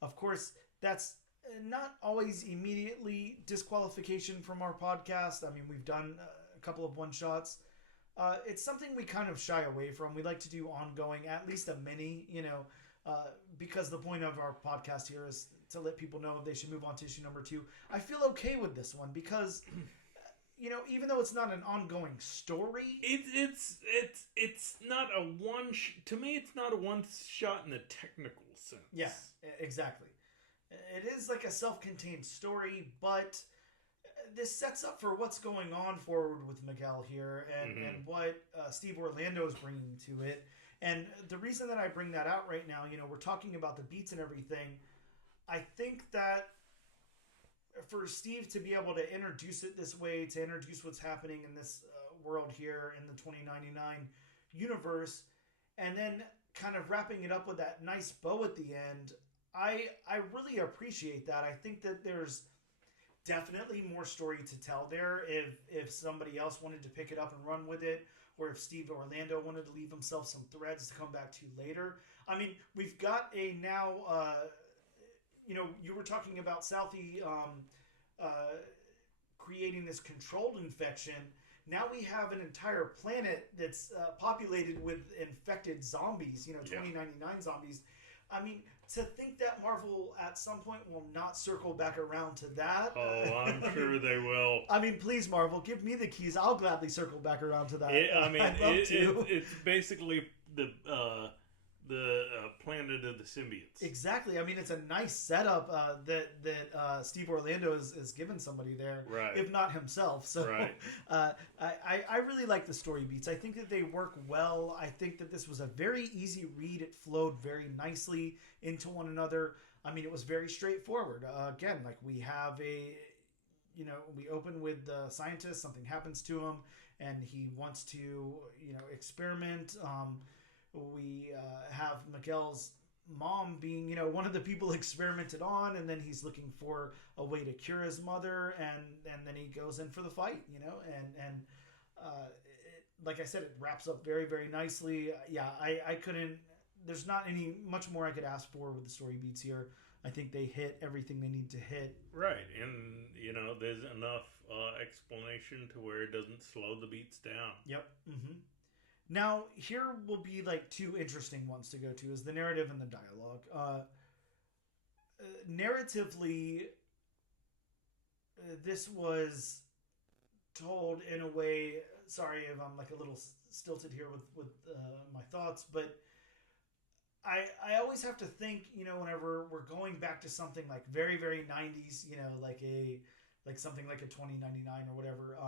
Of course, that's not always immediately disqualification from our podcast. I mean, we've done a couple of one-shots. It's something we kind of shy away from. We like to do ongoing, at least a mini, you know, because the point of our podcast here is to let people know if they should move on to issue number 2. I feel okay with this one because, you know, even though it's not an ongoing story, it's not a to me, it's not a one shot in the technical sense. Yeah, exactly. It is like a self-contained story, but this sets up for what's going on forward with Miguel here, and what Steve Orlando is bringing to it. And the reason that I bring that out right now, you know, we're talking about the beats and everything. I think that for Steve to be able to introduce it this way, to introduce what's happening in this world here in the 2099 universe, and then kind of wrapping it up with that nice bow at the end, I really appreciate that. I think that there's definitely more story to tell there if somebody else wanted to pick it up and run with it, or if Steve Orlando wanted to leave himself some threads to come back to later. I mean, we've got a now, you know, you were talking about Southie creating this controlled infection. Now we have an entire planet that's populated with infected zombies, you know, 2099 zombies. I mean, to think that Marvel at some point will not circle back around to that. Oh, I'm sure they will. I mean, please, Marvel, give me the keys. I'll gladly circle back around to that. It's basically the planet of the symbiotes. Exactly. I mean, it's a nice setup that Steve Orlando is given somebody there, right, if not himself. So right. I really like the story beats. I think that they work well. I think that this was a very easy read. It flowed very nicely into one another. I mean, it was very straightforward. Again, like we have we open with the scientist. Something happens to him, and he wants to, experiment. We have Miguel's mom being, one of the people experimented on, and then he's looking for a way to cure his mother, and then he goes in for the fight, like I said, it wraps up very, very nicely. I couldn't. There's not much more I could ask for with the story beats here. I think they hit everything they need to hit. Right, and there's enough explanation to where it doesn't slow the beats down. Yep. Mm-hmm. Now, here will be like two interesting ones to go to: is the narrative and the dialogue. Narratively, this was told in a way. Sorry if I'm like a little stilted here with my thoughts, but I always have to think, whenever we're going back to something like very, very 90s, like something like a 2099 or whatever,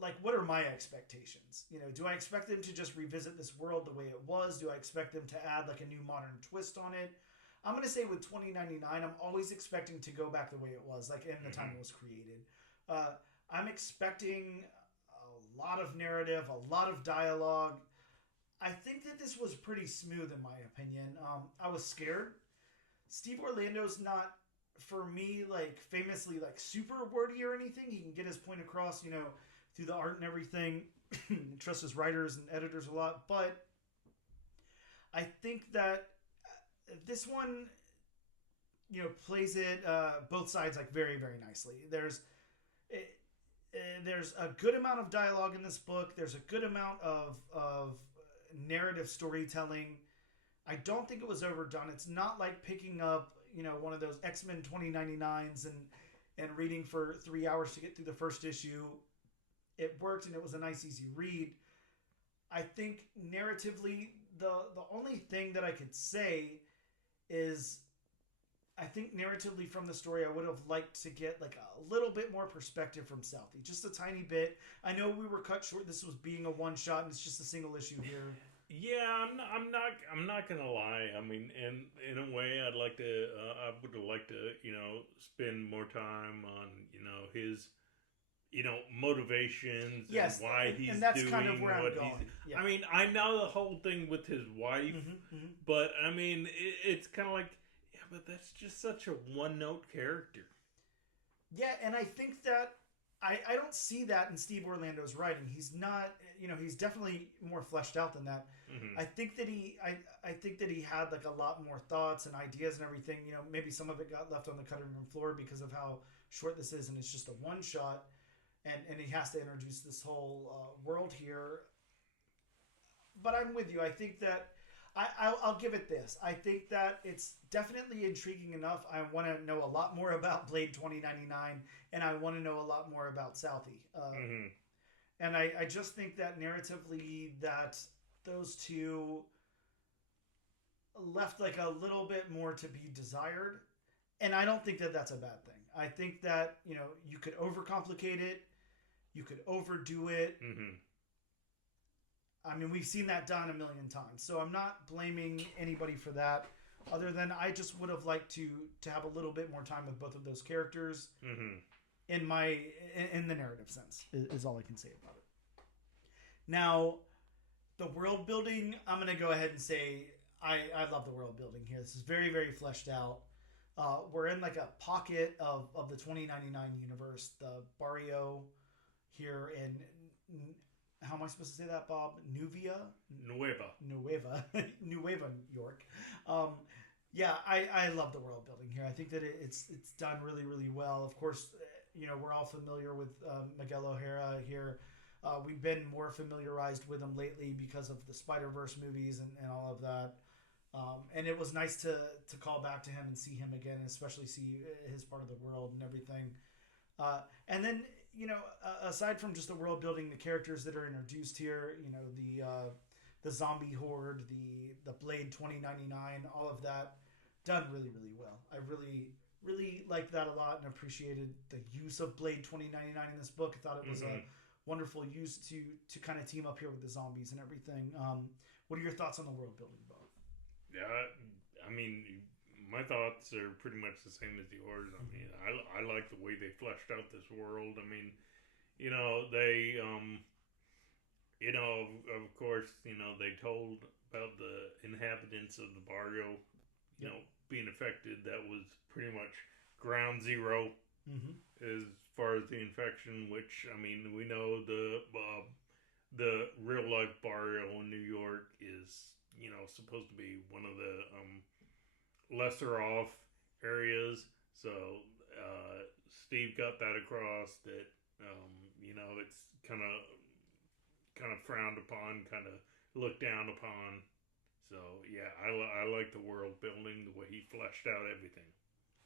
like what are my expectations? Do I expect them to just revisit this world the way it was? Do I expect them to add like a new modern twist on it? I'm going to say with 2099, I'm always expecting to go back the way it was, like in the time it was created. I'm expecting a lot of narrative, a lot of dialogue. I think that this was pretty smooth in my opinion. I was scared. Steve Orlando's not, for me, like famously like super wordy or anything. He can get his point across, through the art and everything. Trust his writers and editors a lot, but I think that this one, plays it both sides like very, very nicely. There's a good amount of dialogue in this book. There's a good amount of narrative storytelling. I don't think it was overdone. It's not like picking up, one of those X-Men 2099s and reading for 3 hours to get through the first issue. It worked and it was a nice, easy read. I think narratively, the only thing that I could say is I think narratively from the story, I would have liked to get like a little bit more perspective from Southie, just a tiny bit. I know we were cut short. This was being a one shot, and it's just a single issue here. Yeah, I'm not gonna lie. I mean, in a way, I would like to, spend more time on, his, motivations, yes, and why he's and that's doing kind of where I'm what going. he's. Yeah. I mean, I know the whole thing with his wife, but I mean, it's kind of like. But that's just such a one-note character. Yeah, and I think that I don't see that in Steve Orlando's writing. He's not, he's definitely more fleshed out than that. Mm-hmm. I think that I think that he had like a lot more thoughts and ideas and everything. Maybe some of it got left on the cutting room floor because of how short this is, and it's just a one shot, and he has to introduce this whole world here. But I'm with you. I think that. I'll give it this. I think that it's definitely intriguing enough. I want to know a lot more about Blade 2099, and I want to know a lot more about Southie. And I just think that narratively that those two left like a little bit more to be desired. And I don't think that that's a bad thing. I think that, you could overcomplicate it. You could overdo it. Mm-hmm. I mean, we've seen that done a million times, so I'm not blaming anybody for that. Other than I just would have liked to have a little bit more time with both of those characters. In the narrative sense is all I can say about it. Now, the world building, I'm going to go ahead and say I love the world building here. This is very, very fleshed out. We're in like a pocket of the 2099 universe, the barrio here in. How am I supposed to say that, Bob? Nueva, York. I love the world building here. I think that it's done really, really well. Of course, we're all familiar with Miguel O'Hara here. We've been more familiarized with him lately because of the Spider-Verse movies and all of that. And it was nice to call back to him and see him again, and especially see his part of the world and everything. And then, aside from just the world building, the characters that are introduced here, the zombie horde, the Blade 2099, all of that done really, really well. I really, really liked that a lot and appreciated the use of Blade 2099 in this book. I thought it was a wonderful use to kind of team up here with the zombies and everything. What are your thoughts on the world building, Bob? Yeah, I mean, my thoughts are pretty much the same as yours. I mean, I like the way they fleshed out this world. I mean, they, of course, they told about the inhabitants of the barrio, being affected. That was pretty much ground zero as far as the infection, which, I mean, we know the real life barrio in New York is, supposed to be one of the lesser off areas. So Steve got that across that it's kind of frowned upon, kind of looked down upon. So yeah, I like the world building, the way he fleshed out everything.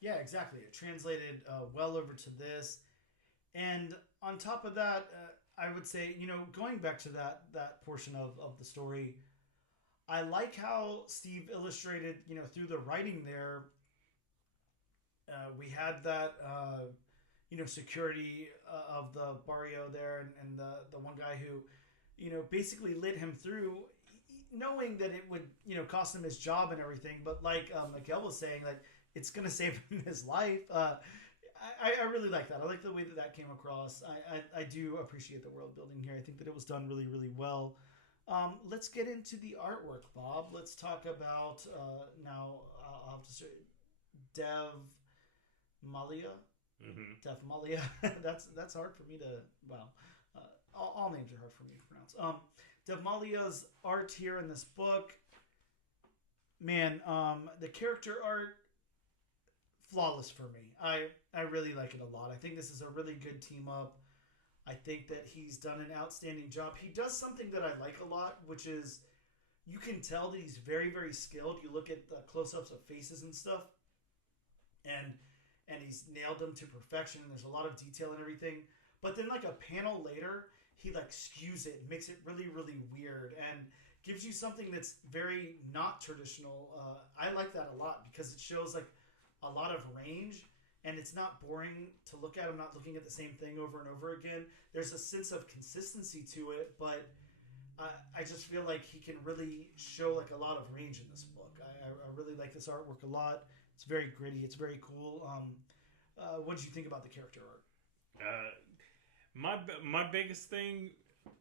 Yeah, exactly. It translated well over to this, and on top of that, I would say, going back to that portion of the story, I like how Steve illustrated, through the writing there. We had that, security of the barrio there, and the one guy who, basically led him through, knowing that it would, cost him his job and everything. But like Miguel was saying, like, it's going to save him his life. I really like that. I like the way that came across. I do appreciate the world building here. I think that it was done really, really well. Let's get into the artwork, Bob. Let's talk about now. I'll have to say Dev Malia. Dev Malia. That's hard for me to. Well, all names are hard for me to pronounce. Dev Malia's art here in this book. Man, the character art, flawless for me. I really like it a lot. I think this is a really good team up. I think that he's done an outstanding job. He does something that I like a lot, which is you can tell that he's very, very skilled. You look at the close-ups of faces and stuff, and he's nailed them to perfection. There's a lot of detail and everything. But then like a panel later, he like skews it, makes it really, really weird, and gives you something that's very not traditional. I like that a lot because it shows like a lot of range. And it's not boring to look at. I'm not looking at the same thing over and over again. There's a sense of consistency to it, but I just feel like he can really show like a lot of range in this book. I really like this artwork a lot. It's very gritty. It's very cool. What did you think about the character art? My biggest thing,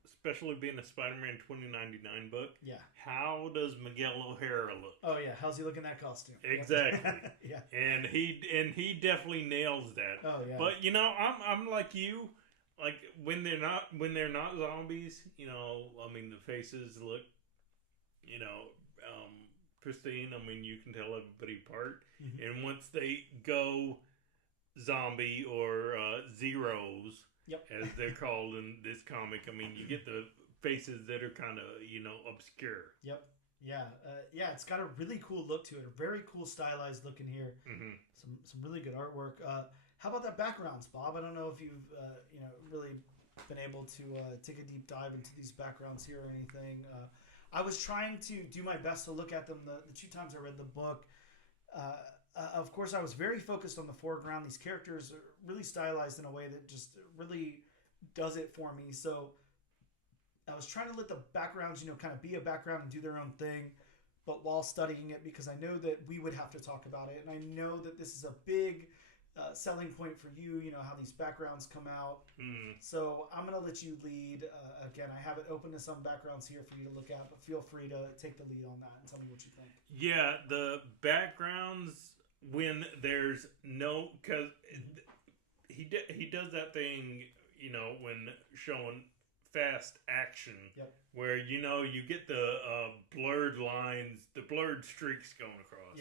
especially being a Spider-Man 2099 book. Yeah. How does Miguel O'Hara look? Oh yeah, how's he look in that costume? Exactly. Yeah. And he definitely nails that. Oh yeah. But I'm like you. Like when they're not zombies, I mean the faces look, pristine. I mean you can tell everybody apart. And once they go zombie or zeros. Yep. As they're called in this comic. I mean, you get the faces that are kind of, obscure. Yep. Yeah. It's got a really cool look to it. A very cool stylized look in here. Some really good artwork. How about that backgrounds, Bob? I don't know if you've, really been able to take a deep dive into these backgrounds here or anything. I was trying to do my best to look at them the two times I read the book. Of course, I was very focused on the foreground. These characters are really stylized in a way that just really does it for me. So I was trying to let the backgrounds, kind of be a background and do their own thing, but while studying it, because I know that we would have to talk about it. And I know that this is a big selling point for you, how these backgrounds come out. So I'm going to let you lead. Again, I have it open to some backgrounds here for you to look at, but feel free to take the lead on that and tell me what you think. Yeah, the backgrounds, when there's no, because he does that thing, when showing fast action, where you get the blurred lines, the blurred streaks going across,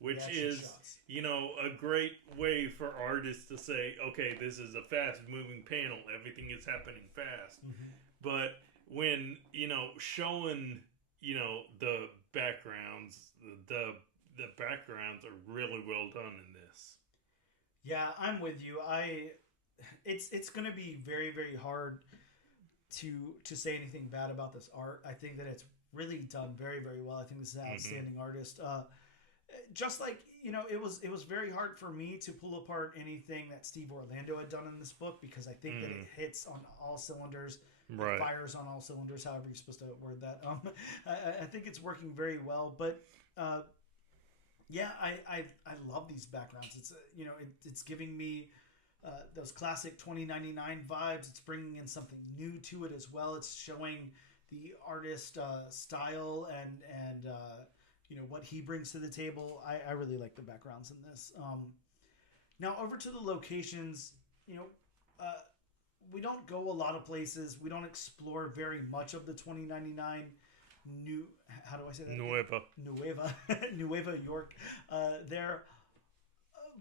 which is shots. A great way for artists to say, okay, this is a fast moving panel, everything is happening fast. But when showing the backgrounds, the backgrounds are really well done in this. Yeah, I'm with you. It's going to be very, very hard to say anything bad about this art. I think that it's really done very, very well. I think this is an outstanding artist. Just like, it was very hard for me to pull apart anything that Steve Orlando had done in this book, because I think that it hits on all cylinders. Right. It fires on all cylinders, however you're supposed to word that. I think it's working very well, but Yeah, I love these backgrounds. It's it's giving me those classic 2099 vibes. It's bringing in something new to it as well. It's showing the artist style and what he brings to the table. I really like the backgrounds in this. Now over to the locations. We don't go a lot of places. We don't explore very much of the 2099 how do I say that? Nueva York there.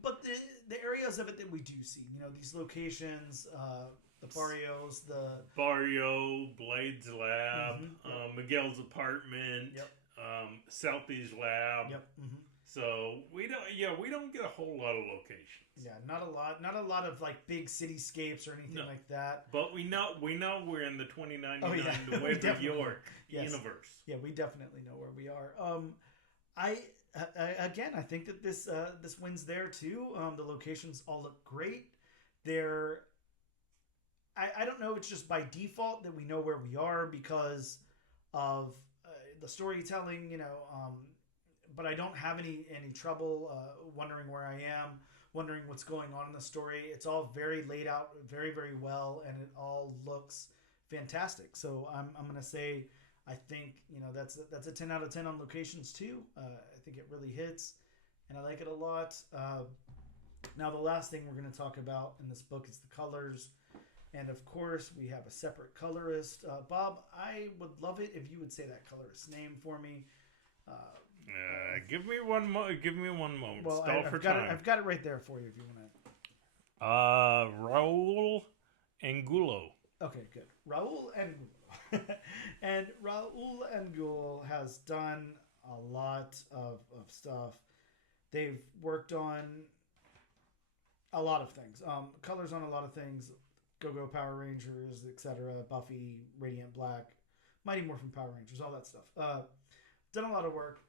But the areas of it that we do see, these locations, the barrios, Barrio, Blade's lab, Miguel's apartment, Southie's lab. Yep. Mm-hmm. So we don't get a whole lot of locations. Yeah, not a lot of like big cityscapes or anything like that. But we know we're in the 2099 Nueva York universe. Yeah, we definitely know where we are. I think that this wins there too. The locations all look great. I don't know. It's just by default that we know where we are because of the storytelling. But I don't have any trouble wondering where I am, wondering what's going on in the story. It's all very laid out, very, very well, and it all looks fantastic. So I'm going to say, I think that's a 10 out of 10 on locations too. I think it really hits, and I like it a lot. Now the last thing we're going to talk about in this book is the colors, and of course we have a separate colorist. Bob, I would love it if you would say that colorist's name for me. Give me one moment. Well, I've got it right there for you if you want to. Raul Angulo. Okay, good. Raul Angulo. And Raul Angulo has done a lot of stuff. They've worked on a lot of things. Colors on a lot of things. Go-Go Power Rangers, etc. Buffy, Radiant Black, Mighty Morphin Power Rangers, all that stuff. Done a lot of work.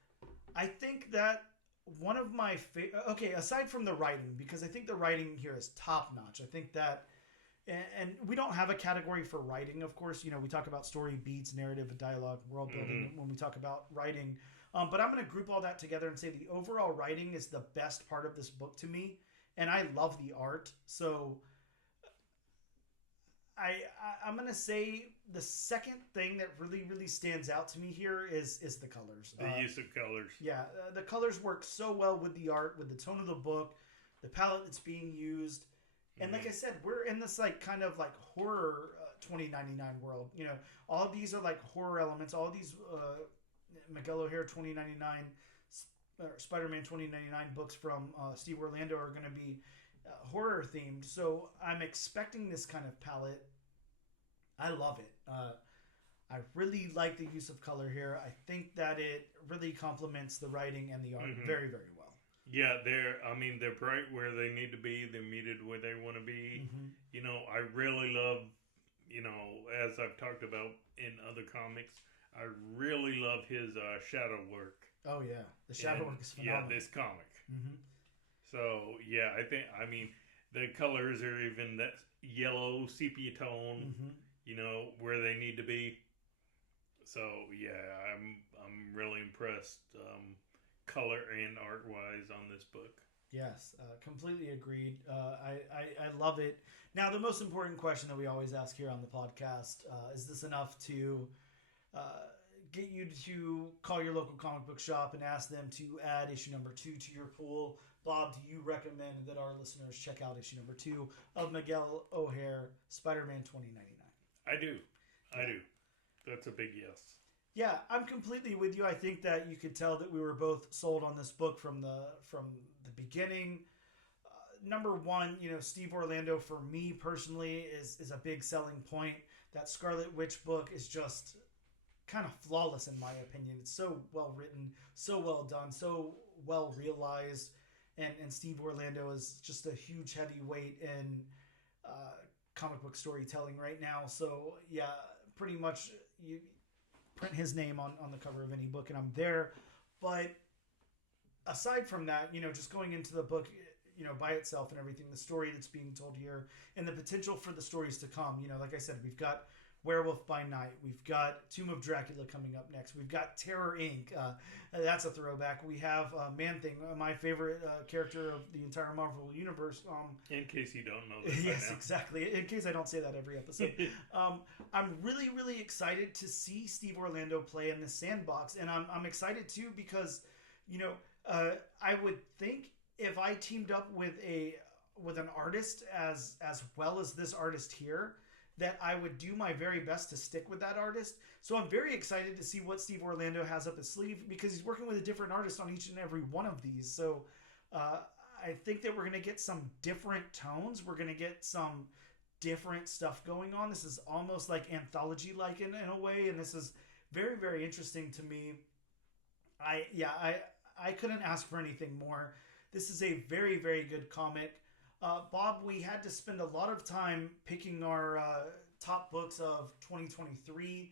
I think that one of my aside from the writing, because I think the writing here is top notch. I think that, and we don't have a category for writing, of course. We talk about story, beats, narrative, dialogue, world building when we talk about writing. But I'm going to group all that together and say the overall writing is the best part of this book to me, and I love the art. So I'm going to say the second thing that really, really stands out to me here is the colors. The use of colors. Yeah, the colors work so well with the art, with the tone of the book, the palette that's being used. And like I said, we're in this like kind of like horror 2099 world. All of these are like horror elements. All of these Miguel O'Hare 2099, Spider-Man 2099 books from Steve Orlando are going to be horror themed. So I'm expecting this kind of palette. I love it. I really like the use of color here. I think that it really complements the writing and the art very, very well. Yeah, they're bright where they need to be. They're muted where they want to be. I really love, as I've talked about in other comics, I really love his shadow work. Oh, yeah. The shadow work is phenomenal. Yeah, this comic. So, yeah, the colors are even that yellow sepia tone, where they need to be. So, yeah, I'm really impressed color and art-wise on this book. Yes, completely agreed. I love it. Now, the most important question that we always ask here on the podcast, is this enough to get you to call your local comic book shop and ask them to add issue number 2 to your pool? Bob, do you recommend that our listeners check out issue number 2 of Miguel O'Hare, Spider-Man 2099? I do. That's a big yes. Yeah, I'm completely with you. I think that you could tell that we were both sold on this book from the beginning. Number one, Steve Orlando for me personally is a big selling point. That Scarlet Witch book is just kind of flawless in my opinion. It's so well written, so well done, so well realized, and Steve Orlando is just a huge heavyweight in comic book storytelling right now. So yeah, pretty much you print his name on the cover of any book and I'm there. But aside from that, just going into the book, by itself and everything, the story that's being told here and the potential for the stories to come, like I said, we've got Werewolf by Night. We've got Tomb of Dracula coming up next. We've got Terror Inc. That's a throwback. We have Man-Thing, my favorite character of the entire Marvel Universe. In case you don't know this. Yes, right now. exactly. In case I don't say that every episode. I'm really, really excited to see Steve Orlando play in the Sandbox. And I'm excited, too, because, I would think if I teamed up with an artist as well as this artist here, that I would do my very best to stick with that artist. So I'm very excited to see what Steve Orlando has up his sleeve, because he's working with a different artist on each and every one of these. So I think that we're going to get some different tones. We're going to get some different stuff going on. This is almost like anthology-like in a way, and this is very, very interesting to me. I couldn't ask for anything more. This is a very, very good comic. Bob, we had to spend a lot of time picking our top books of 2023,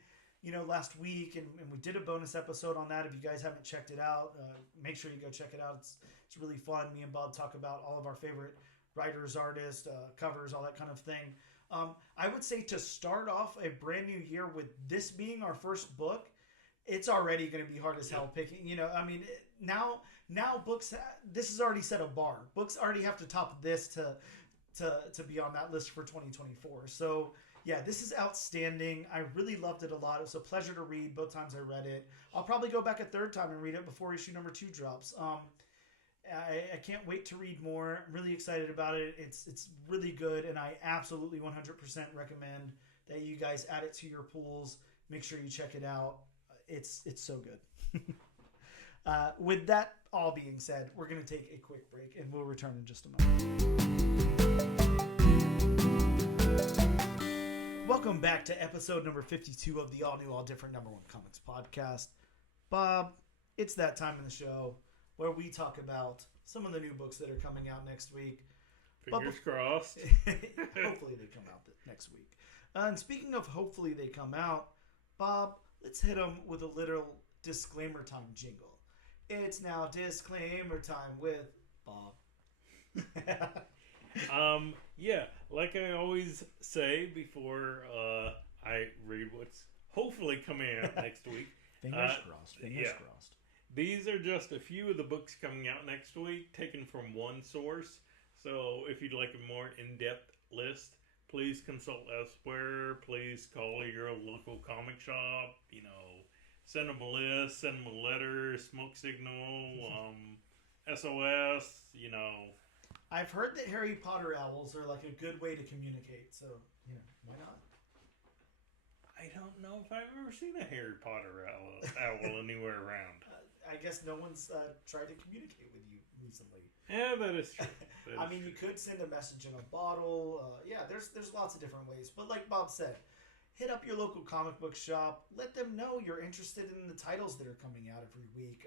last week, and we did a bonus episode on that. If you guys haven't checked it out, make sure you go check it out. It's really fun. Me and Bob talk about all of our favorite writers, artists, covers, all that kind of thing. I would say to start off a brand new year with this being our first book, it's already going to be hard as hell picking. Now books. This has already set a bar. Books already have to top this to be on that list for 2024. So yeah, this is outstanding. I really loved it a lot. It was a pleasure to read both times I read it. I'll probably go back a third time and read it before issue number 2 drops. I can't wait to read more. I'm really excited about it. It's really good, and I absolutely 100% recommend that you guys add it to your pools. Make sure you check it out. It's so good. With that all being said, we're going to take a quick break, and we'll return in just a moment. Welcome back to episode number 52 of the all-new, all-different number 1 comics podcast. Bob, it's that time in the show where we talk about some of the new books that are coming out next week. Fingers crossed. Hopefully they come out next week. And speaking of hopefully they come out, Bob, let's hit them with a little disclaimer time jingle. It's now disclaimer time with Bob. Yeah, like I always say before I read what's hopefully coming out next week. Fingers crossed. Fingers crossed. These are just a few of the books coming out next week, taken from one source. So if you'd like a more in-depth list, please consult elsewhere. Please call your local comic shop. Send them a list, send them a letter, smoke signal, SOS. I've heard that Harry Potter owls are like a good way to communicate. So why not? I don't know if I've ever seen a Harry Potter owl anywhere around. I guess no one's tried to communicate with you recently. Yeah, that is true. You could send a message in a bottle. There's lots of different ways. But like Bob said, hit up your local comic book shop. Let them know you're interested in the titles that are coming out every week.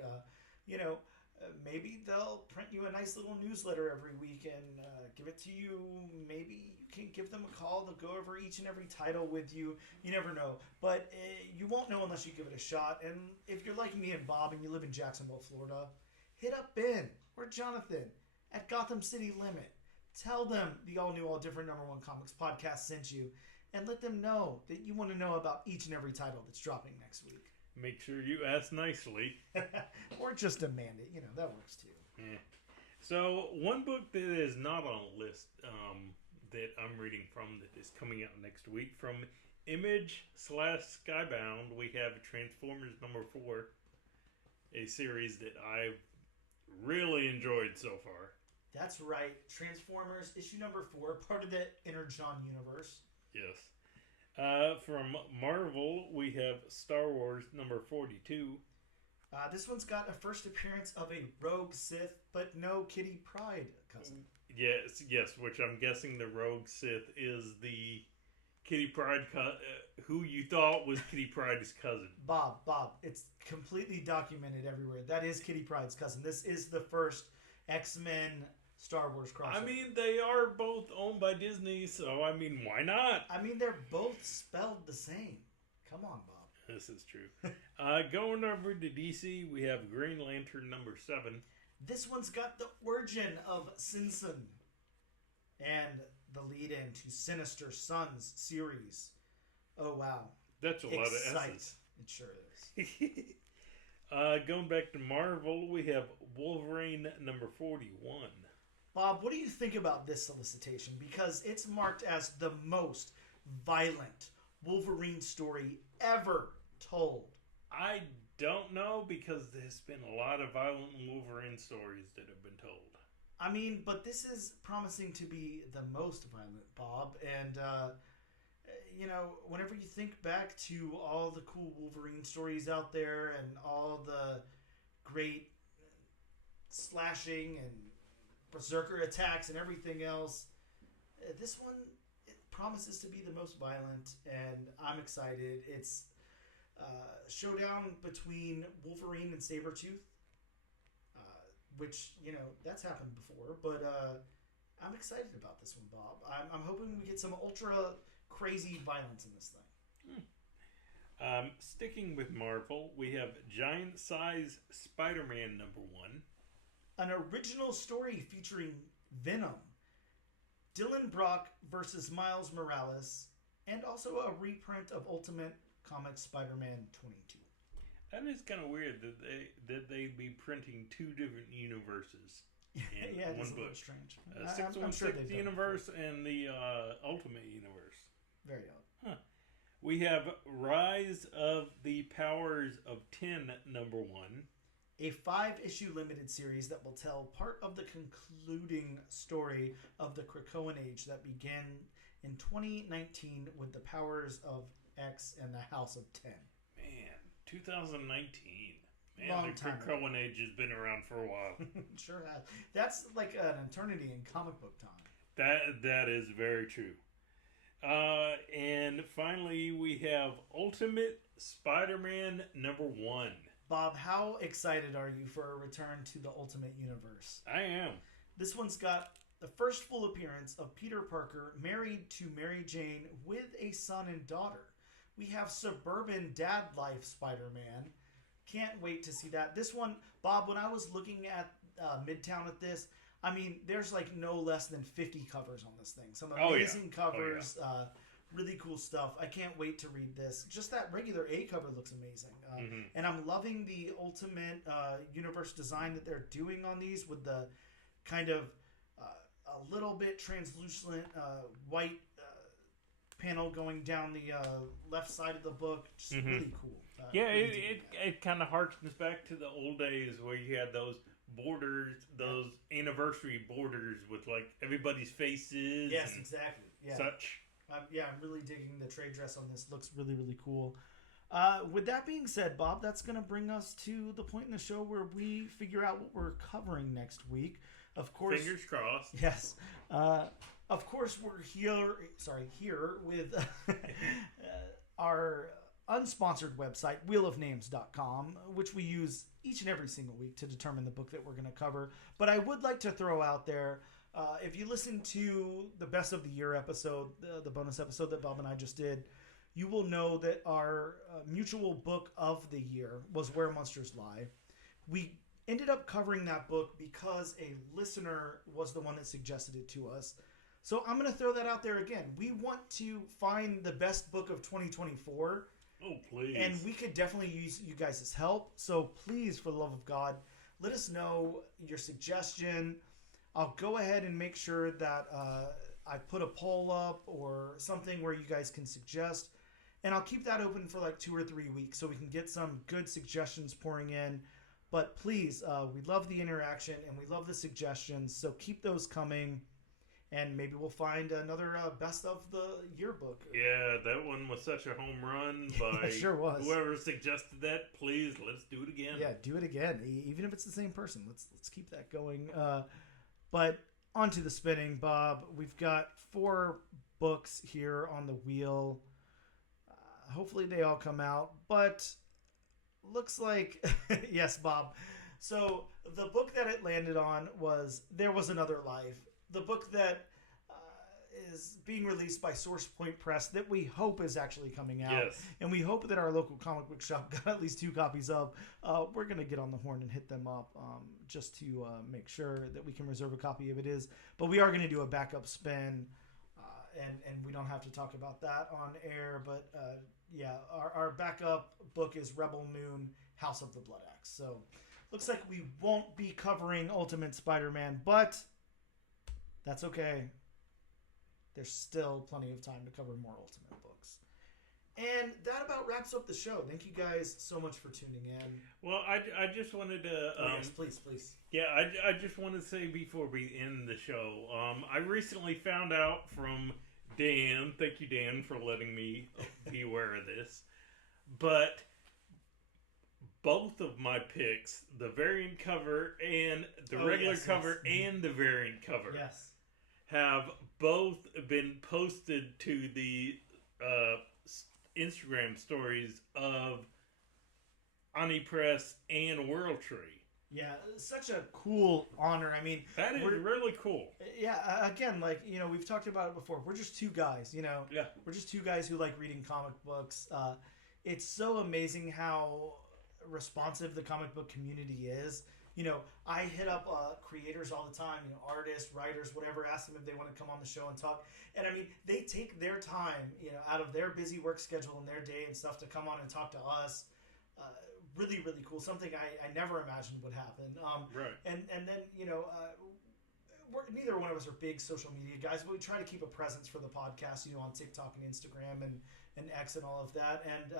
Maybe they'll print you a nice little newsletter every week and give it to you. Maybe you can give them a call. They'll go over each and every title with you. You never know. But you won't know unless you give it a shot. And if you're like me and Bob and you live in Jacksonville, Florida, hit up Ben or Jonathan at Gotham City Limit. Tell them the all-new, all-different number 1 comics podcast sent you. And let them know that you want to know about each and every title that's dropping next week. Make sure you ask nicely. Or just demand it. That works too. Yeah. So, one book that is not on a list that I'm reading from that is coming out next week from Image/Skybound, we have Transformers number 4, a series that I've really enjoyed so far. That's right. Transformers, issue number 4, part of the Energon universe. Yes. From Marvel, we have Star Wars number 42. This one's got a first appearance of a rogue Sith, but no Kitty Pryde cousin. Yes, which I'm guessing the rogue Sith is the Kitty Pryde, who you thought was Kitty Pryde's cousin. Bob, it's completely documented everywhere. That is Kitty Pryde's cousin. This is the first X-Men Star Wars crossover. They are both owned by Disney, so why not? They're both spelled the same. Come on, Bob. This is true. Going over to DC, we have Green Lantern number 7. This one's got the origin of Sinsen and the lead-in to Sinister Sons series. Oh, wow. That's a lot of Excite. S's. It sure is. Going back to Marvel, we have Wolverine number 41. Bob, what do you think about this solicitation? Because it's marked as the most violent Wolverine story ever told. I don't know, because there's been a lot of violent Wolverine stories that have been told. I mean, but this is promising to be the most violent, Bob. And, whenever you think back to all the cool Wolverine stories out there and all the great slashing and berserker attacks and everything else, this one promises to be the most violent, and I'm excited. It's showdown between Wolverine and Sabretooth, which, that's happened before, but I'm excited about this one, Bob. I'm hoping we get some ultra crazy violence in this thing. Sticking with Marvel, we have Giant Size Spider-Man number 1. An original story featuring Venom, Dylan Brock versus Miles Morales, and also a reprint of Ultimate Comics Spider-Man 22. That is kind of weird that they'd be printing 2 different universes in Yeah, it one is a book. little strange. 616 I'm sure they've done it universe and the Ultimate universe. Very odd. Huh. We have Rise of the Powers of 10 number 1. A 5-issue limited series that will tell part of the concluding story of the Krakoan Age that began in 2019 with the Powers of X and the House of 10. Man, 2019. Man, Long the time Krakoan Age has been around for a while. Sure has. That's like an eternity in comic book time. That is very true. And finally, we have Ultimate Spider-Man number 1. Bob, how excited are you for a return to the Ultimate Universe? I am. This one's got the first full appearance of Peter Parker married to Mary Jane with a son and daughter. We have suburban dad life Spider-Man. Can't wait to see that. This one, Bob, when I was looking at Midtown at this, I mean, there's like no less than 50 covers on this thing. Some amazing covers, really cool stuff. I can't wait to read this. Just that regular A cover looks amazing. And I'm loving the Ultimate Universe design that they're doing on these with the kind of a little bit translucent white panel going down the left side of the book. Just really cool. It kind of harkens back to the old days where you had those borders, those anniversary borders with like everybody's faces. Yes, exactly. Yeah. Such. I'm really digging the trade dress on this. Looks really, really cool. With that being said, Bob, that's going to bring us to the point in the show where we figure out what we're covering next week. Of course, fingers crossed. Yes. Of course, we're here with our unsponsored website, wheelofnames.com, which we use each and every single week to determine the book that we're going to cover. But I would like to throw out there, if you listen to the Best of the Year episode, the bonus episode that Bob and I just did, you will know that our mutual book of the year was Where Monsters Lie. We ended up covering that book because a listener was the one that suggested it to us. So I'm going to throw that out there again. We want to find the best book of 2024. Oh, please. And we could definitely use you guys' help. So please, for the love of God, let us know your suggestion. I'll go ahead and make sure that I put a poll up or something where you guys can suggest. And I'll keep that open for like 2 or 3 weeks so we can get some good suggestions pouring in. But please, we love the interaction and we love the suggestions. So keep those coming. And maybe we'll find another best of the yearbook. Yeah, that one was such a home run by It sure was. Whoever suggested that. Please, let's do it again. Yeah, do it again. Even if it's the same person, let's keep that going. But onto the spinning, Bob. We've got 4 books here on the wheel. Hopefully they all come out. But looks like yes, Bob. So the book that it landed on was There Was Another Life. The book that is being released by Source Point Press that we hope is actually coming out. Yes. And we hope that our local comic book shop got at least 2 copies of. We're going to get on the horn and hit them up just to make sure that we can reserve a copy if it is. But we are going to do a backup spin and we don't have to talk about that on air. But yeah, our backup book is Rebel Moon, House of the Blood Axe. So looks like we won't be covering Ultimate Spider-Man, but that's okay. There's still plenty of time to cover more Ultimate books. And that about wraps up the show. Thank you guys so much for tuning in. Well, I just wanted to... yes, please. Yeah, I just want to say before we end the show, I recently found out from Dan, thank you, Dan, for letting me be aware of this, but both of my picks, the variant cover and the regular cover and the variant cover, have both been posted to the Instagram stories of Ani Press and World Tree. Yeah, such a cool honor. I mean, that is really cool. Yeah, again, like, you know, we've talked about it before. We're just two guys, you know. Yeah. We're just two guys who like reading comic books. It's so amazing how responsive the comic book community is. You know, I hit up creators all the time, you know, artists, writers, whatever, ask them if they want to come on the show and talk. And I mean, they take their time, you know, out of their busy work schedule and their day and stuff to come on and talk to us. Really, really cool. Something I never imagined would happen. Right. And then, you know, neither one of us are big social media guys, but we try to keep a presence for the podcast, you know, on TikTok and Instagram and X and all of that. And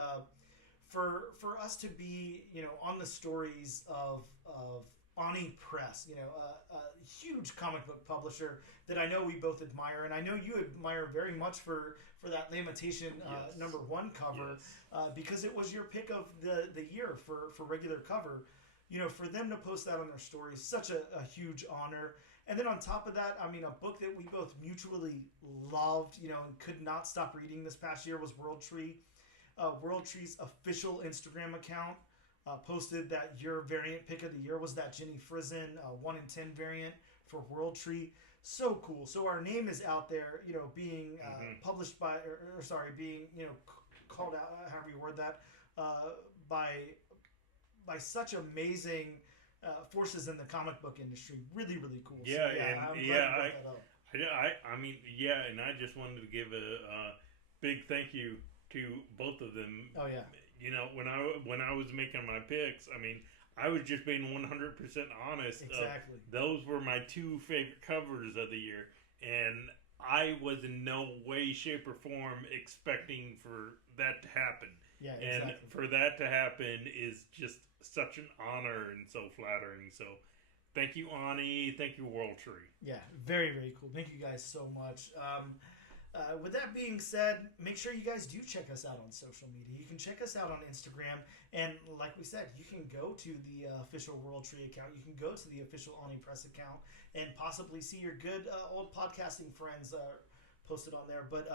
for us to be, you know, on the stories of Ani Press, you know, a huge comic book publisher that I know we both admire, and I know you admire very much for that Lamentation #1 cover, because it was your pick of the year for regular cover. You know, for them to post that on their stories, such a huge honor. And then on top of that, I mean, a book that we both mutually loved, you know, and could not stop reading this past year was World Tree. World Tree's official Instagram account posted that your variant pick of the year was that Jenny Frizen 1 in 10 variant for World Tree. So cool. So our name is out there, you know, being published by, being, you know, called out, however you word that, by such amazing forces in the comic book industry. Really, really cool. Yeah, so, I mean, yeah, and I just wanted to give a big thank you to both of them. Oh yeah. You know, when I was making my picks, I mean, I was just being 100% honest. Exactly. Those were my two favorite covers of the year, and I was in no way, shape, or form expecting for that to happen. Yeah, exactly. And for that to happen is just such an honor and so flattering. So, thank you, Ani. Thank you, World Tree. Yeah, very, very cool. Thank you guys so much. With that being said, make sure you guys do check us out on social media. You can check us out on Instagram, and like we said, you can go to the official World Tree account. You can go to the official Ani Press account and possibly see your good old podcasting friends posted on there. But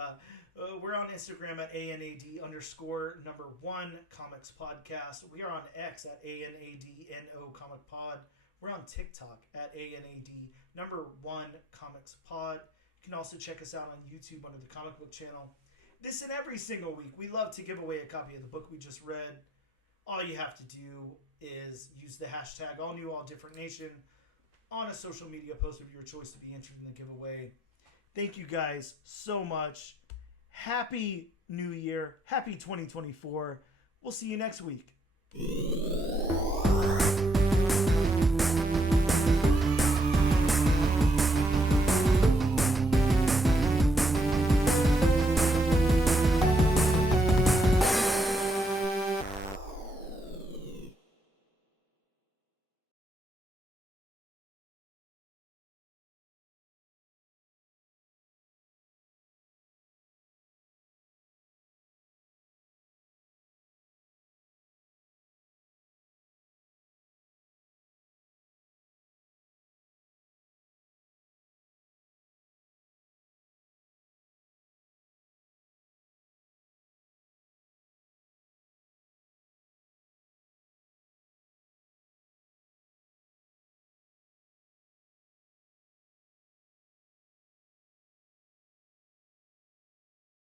we're on Instagram at ANAD_1 Comics Podcast. We are on X at ANADNO Comic Pod. We're on TikTok at ANAD_1 Comics Pod. You can also check us out on YouTube under the Comic Book Channel. This and every single week, we love to give away a copy of the book we just read. All you have to do is use the hashtag AllNewAllDifferentNation on a social media post of your choice to be entered in the giveaway. Thank you guys so much. Happy New Year. Happy 2024. We'll see you next week.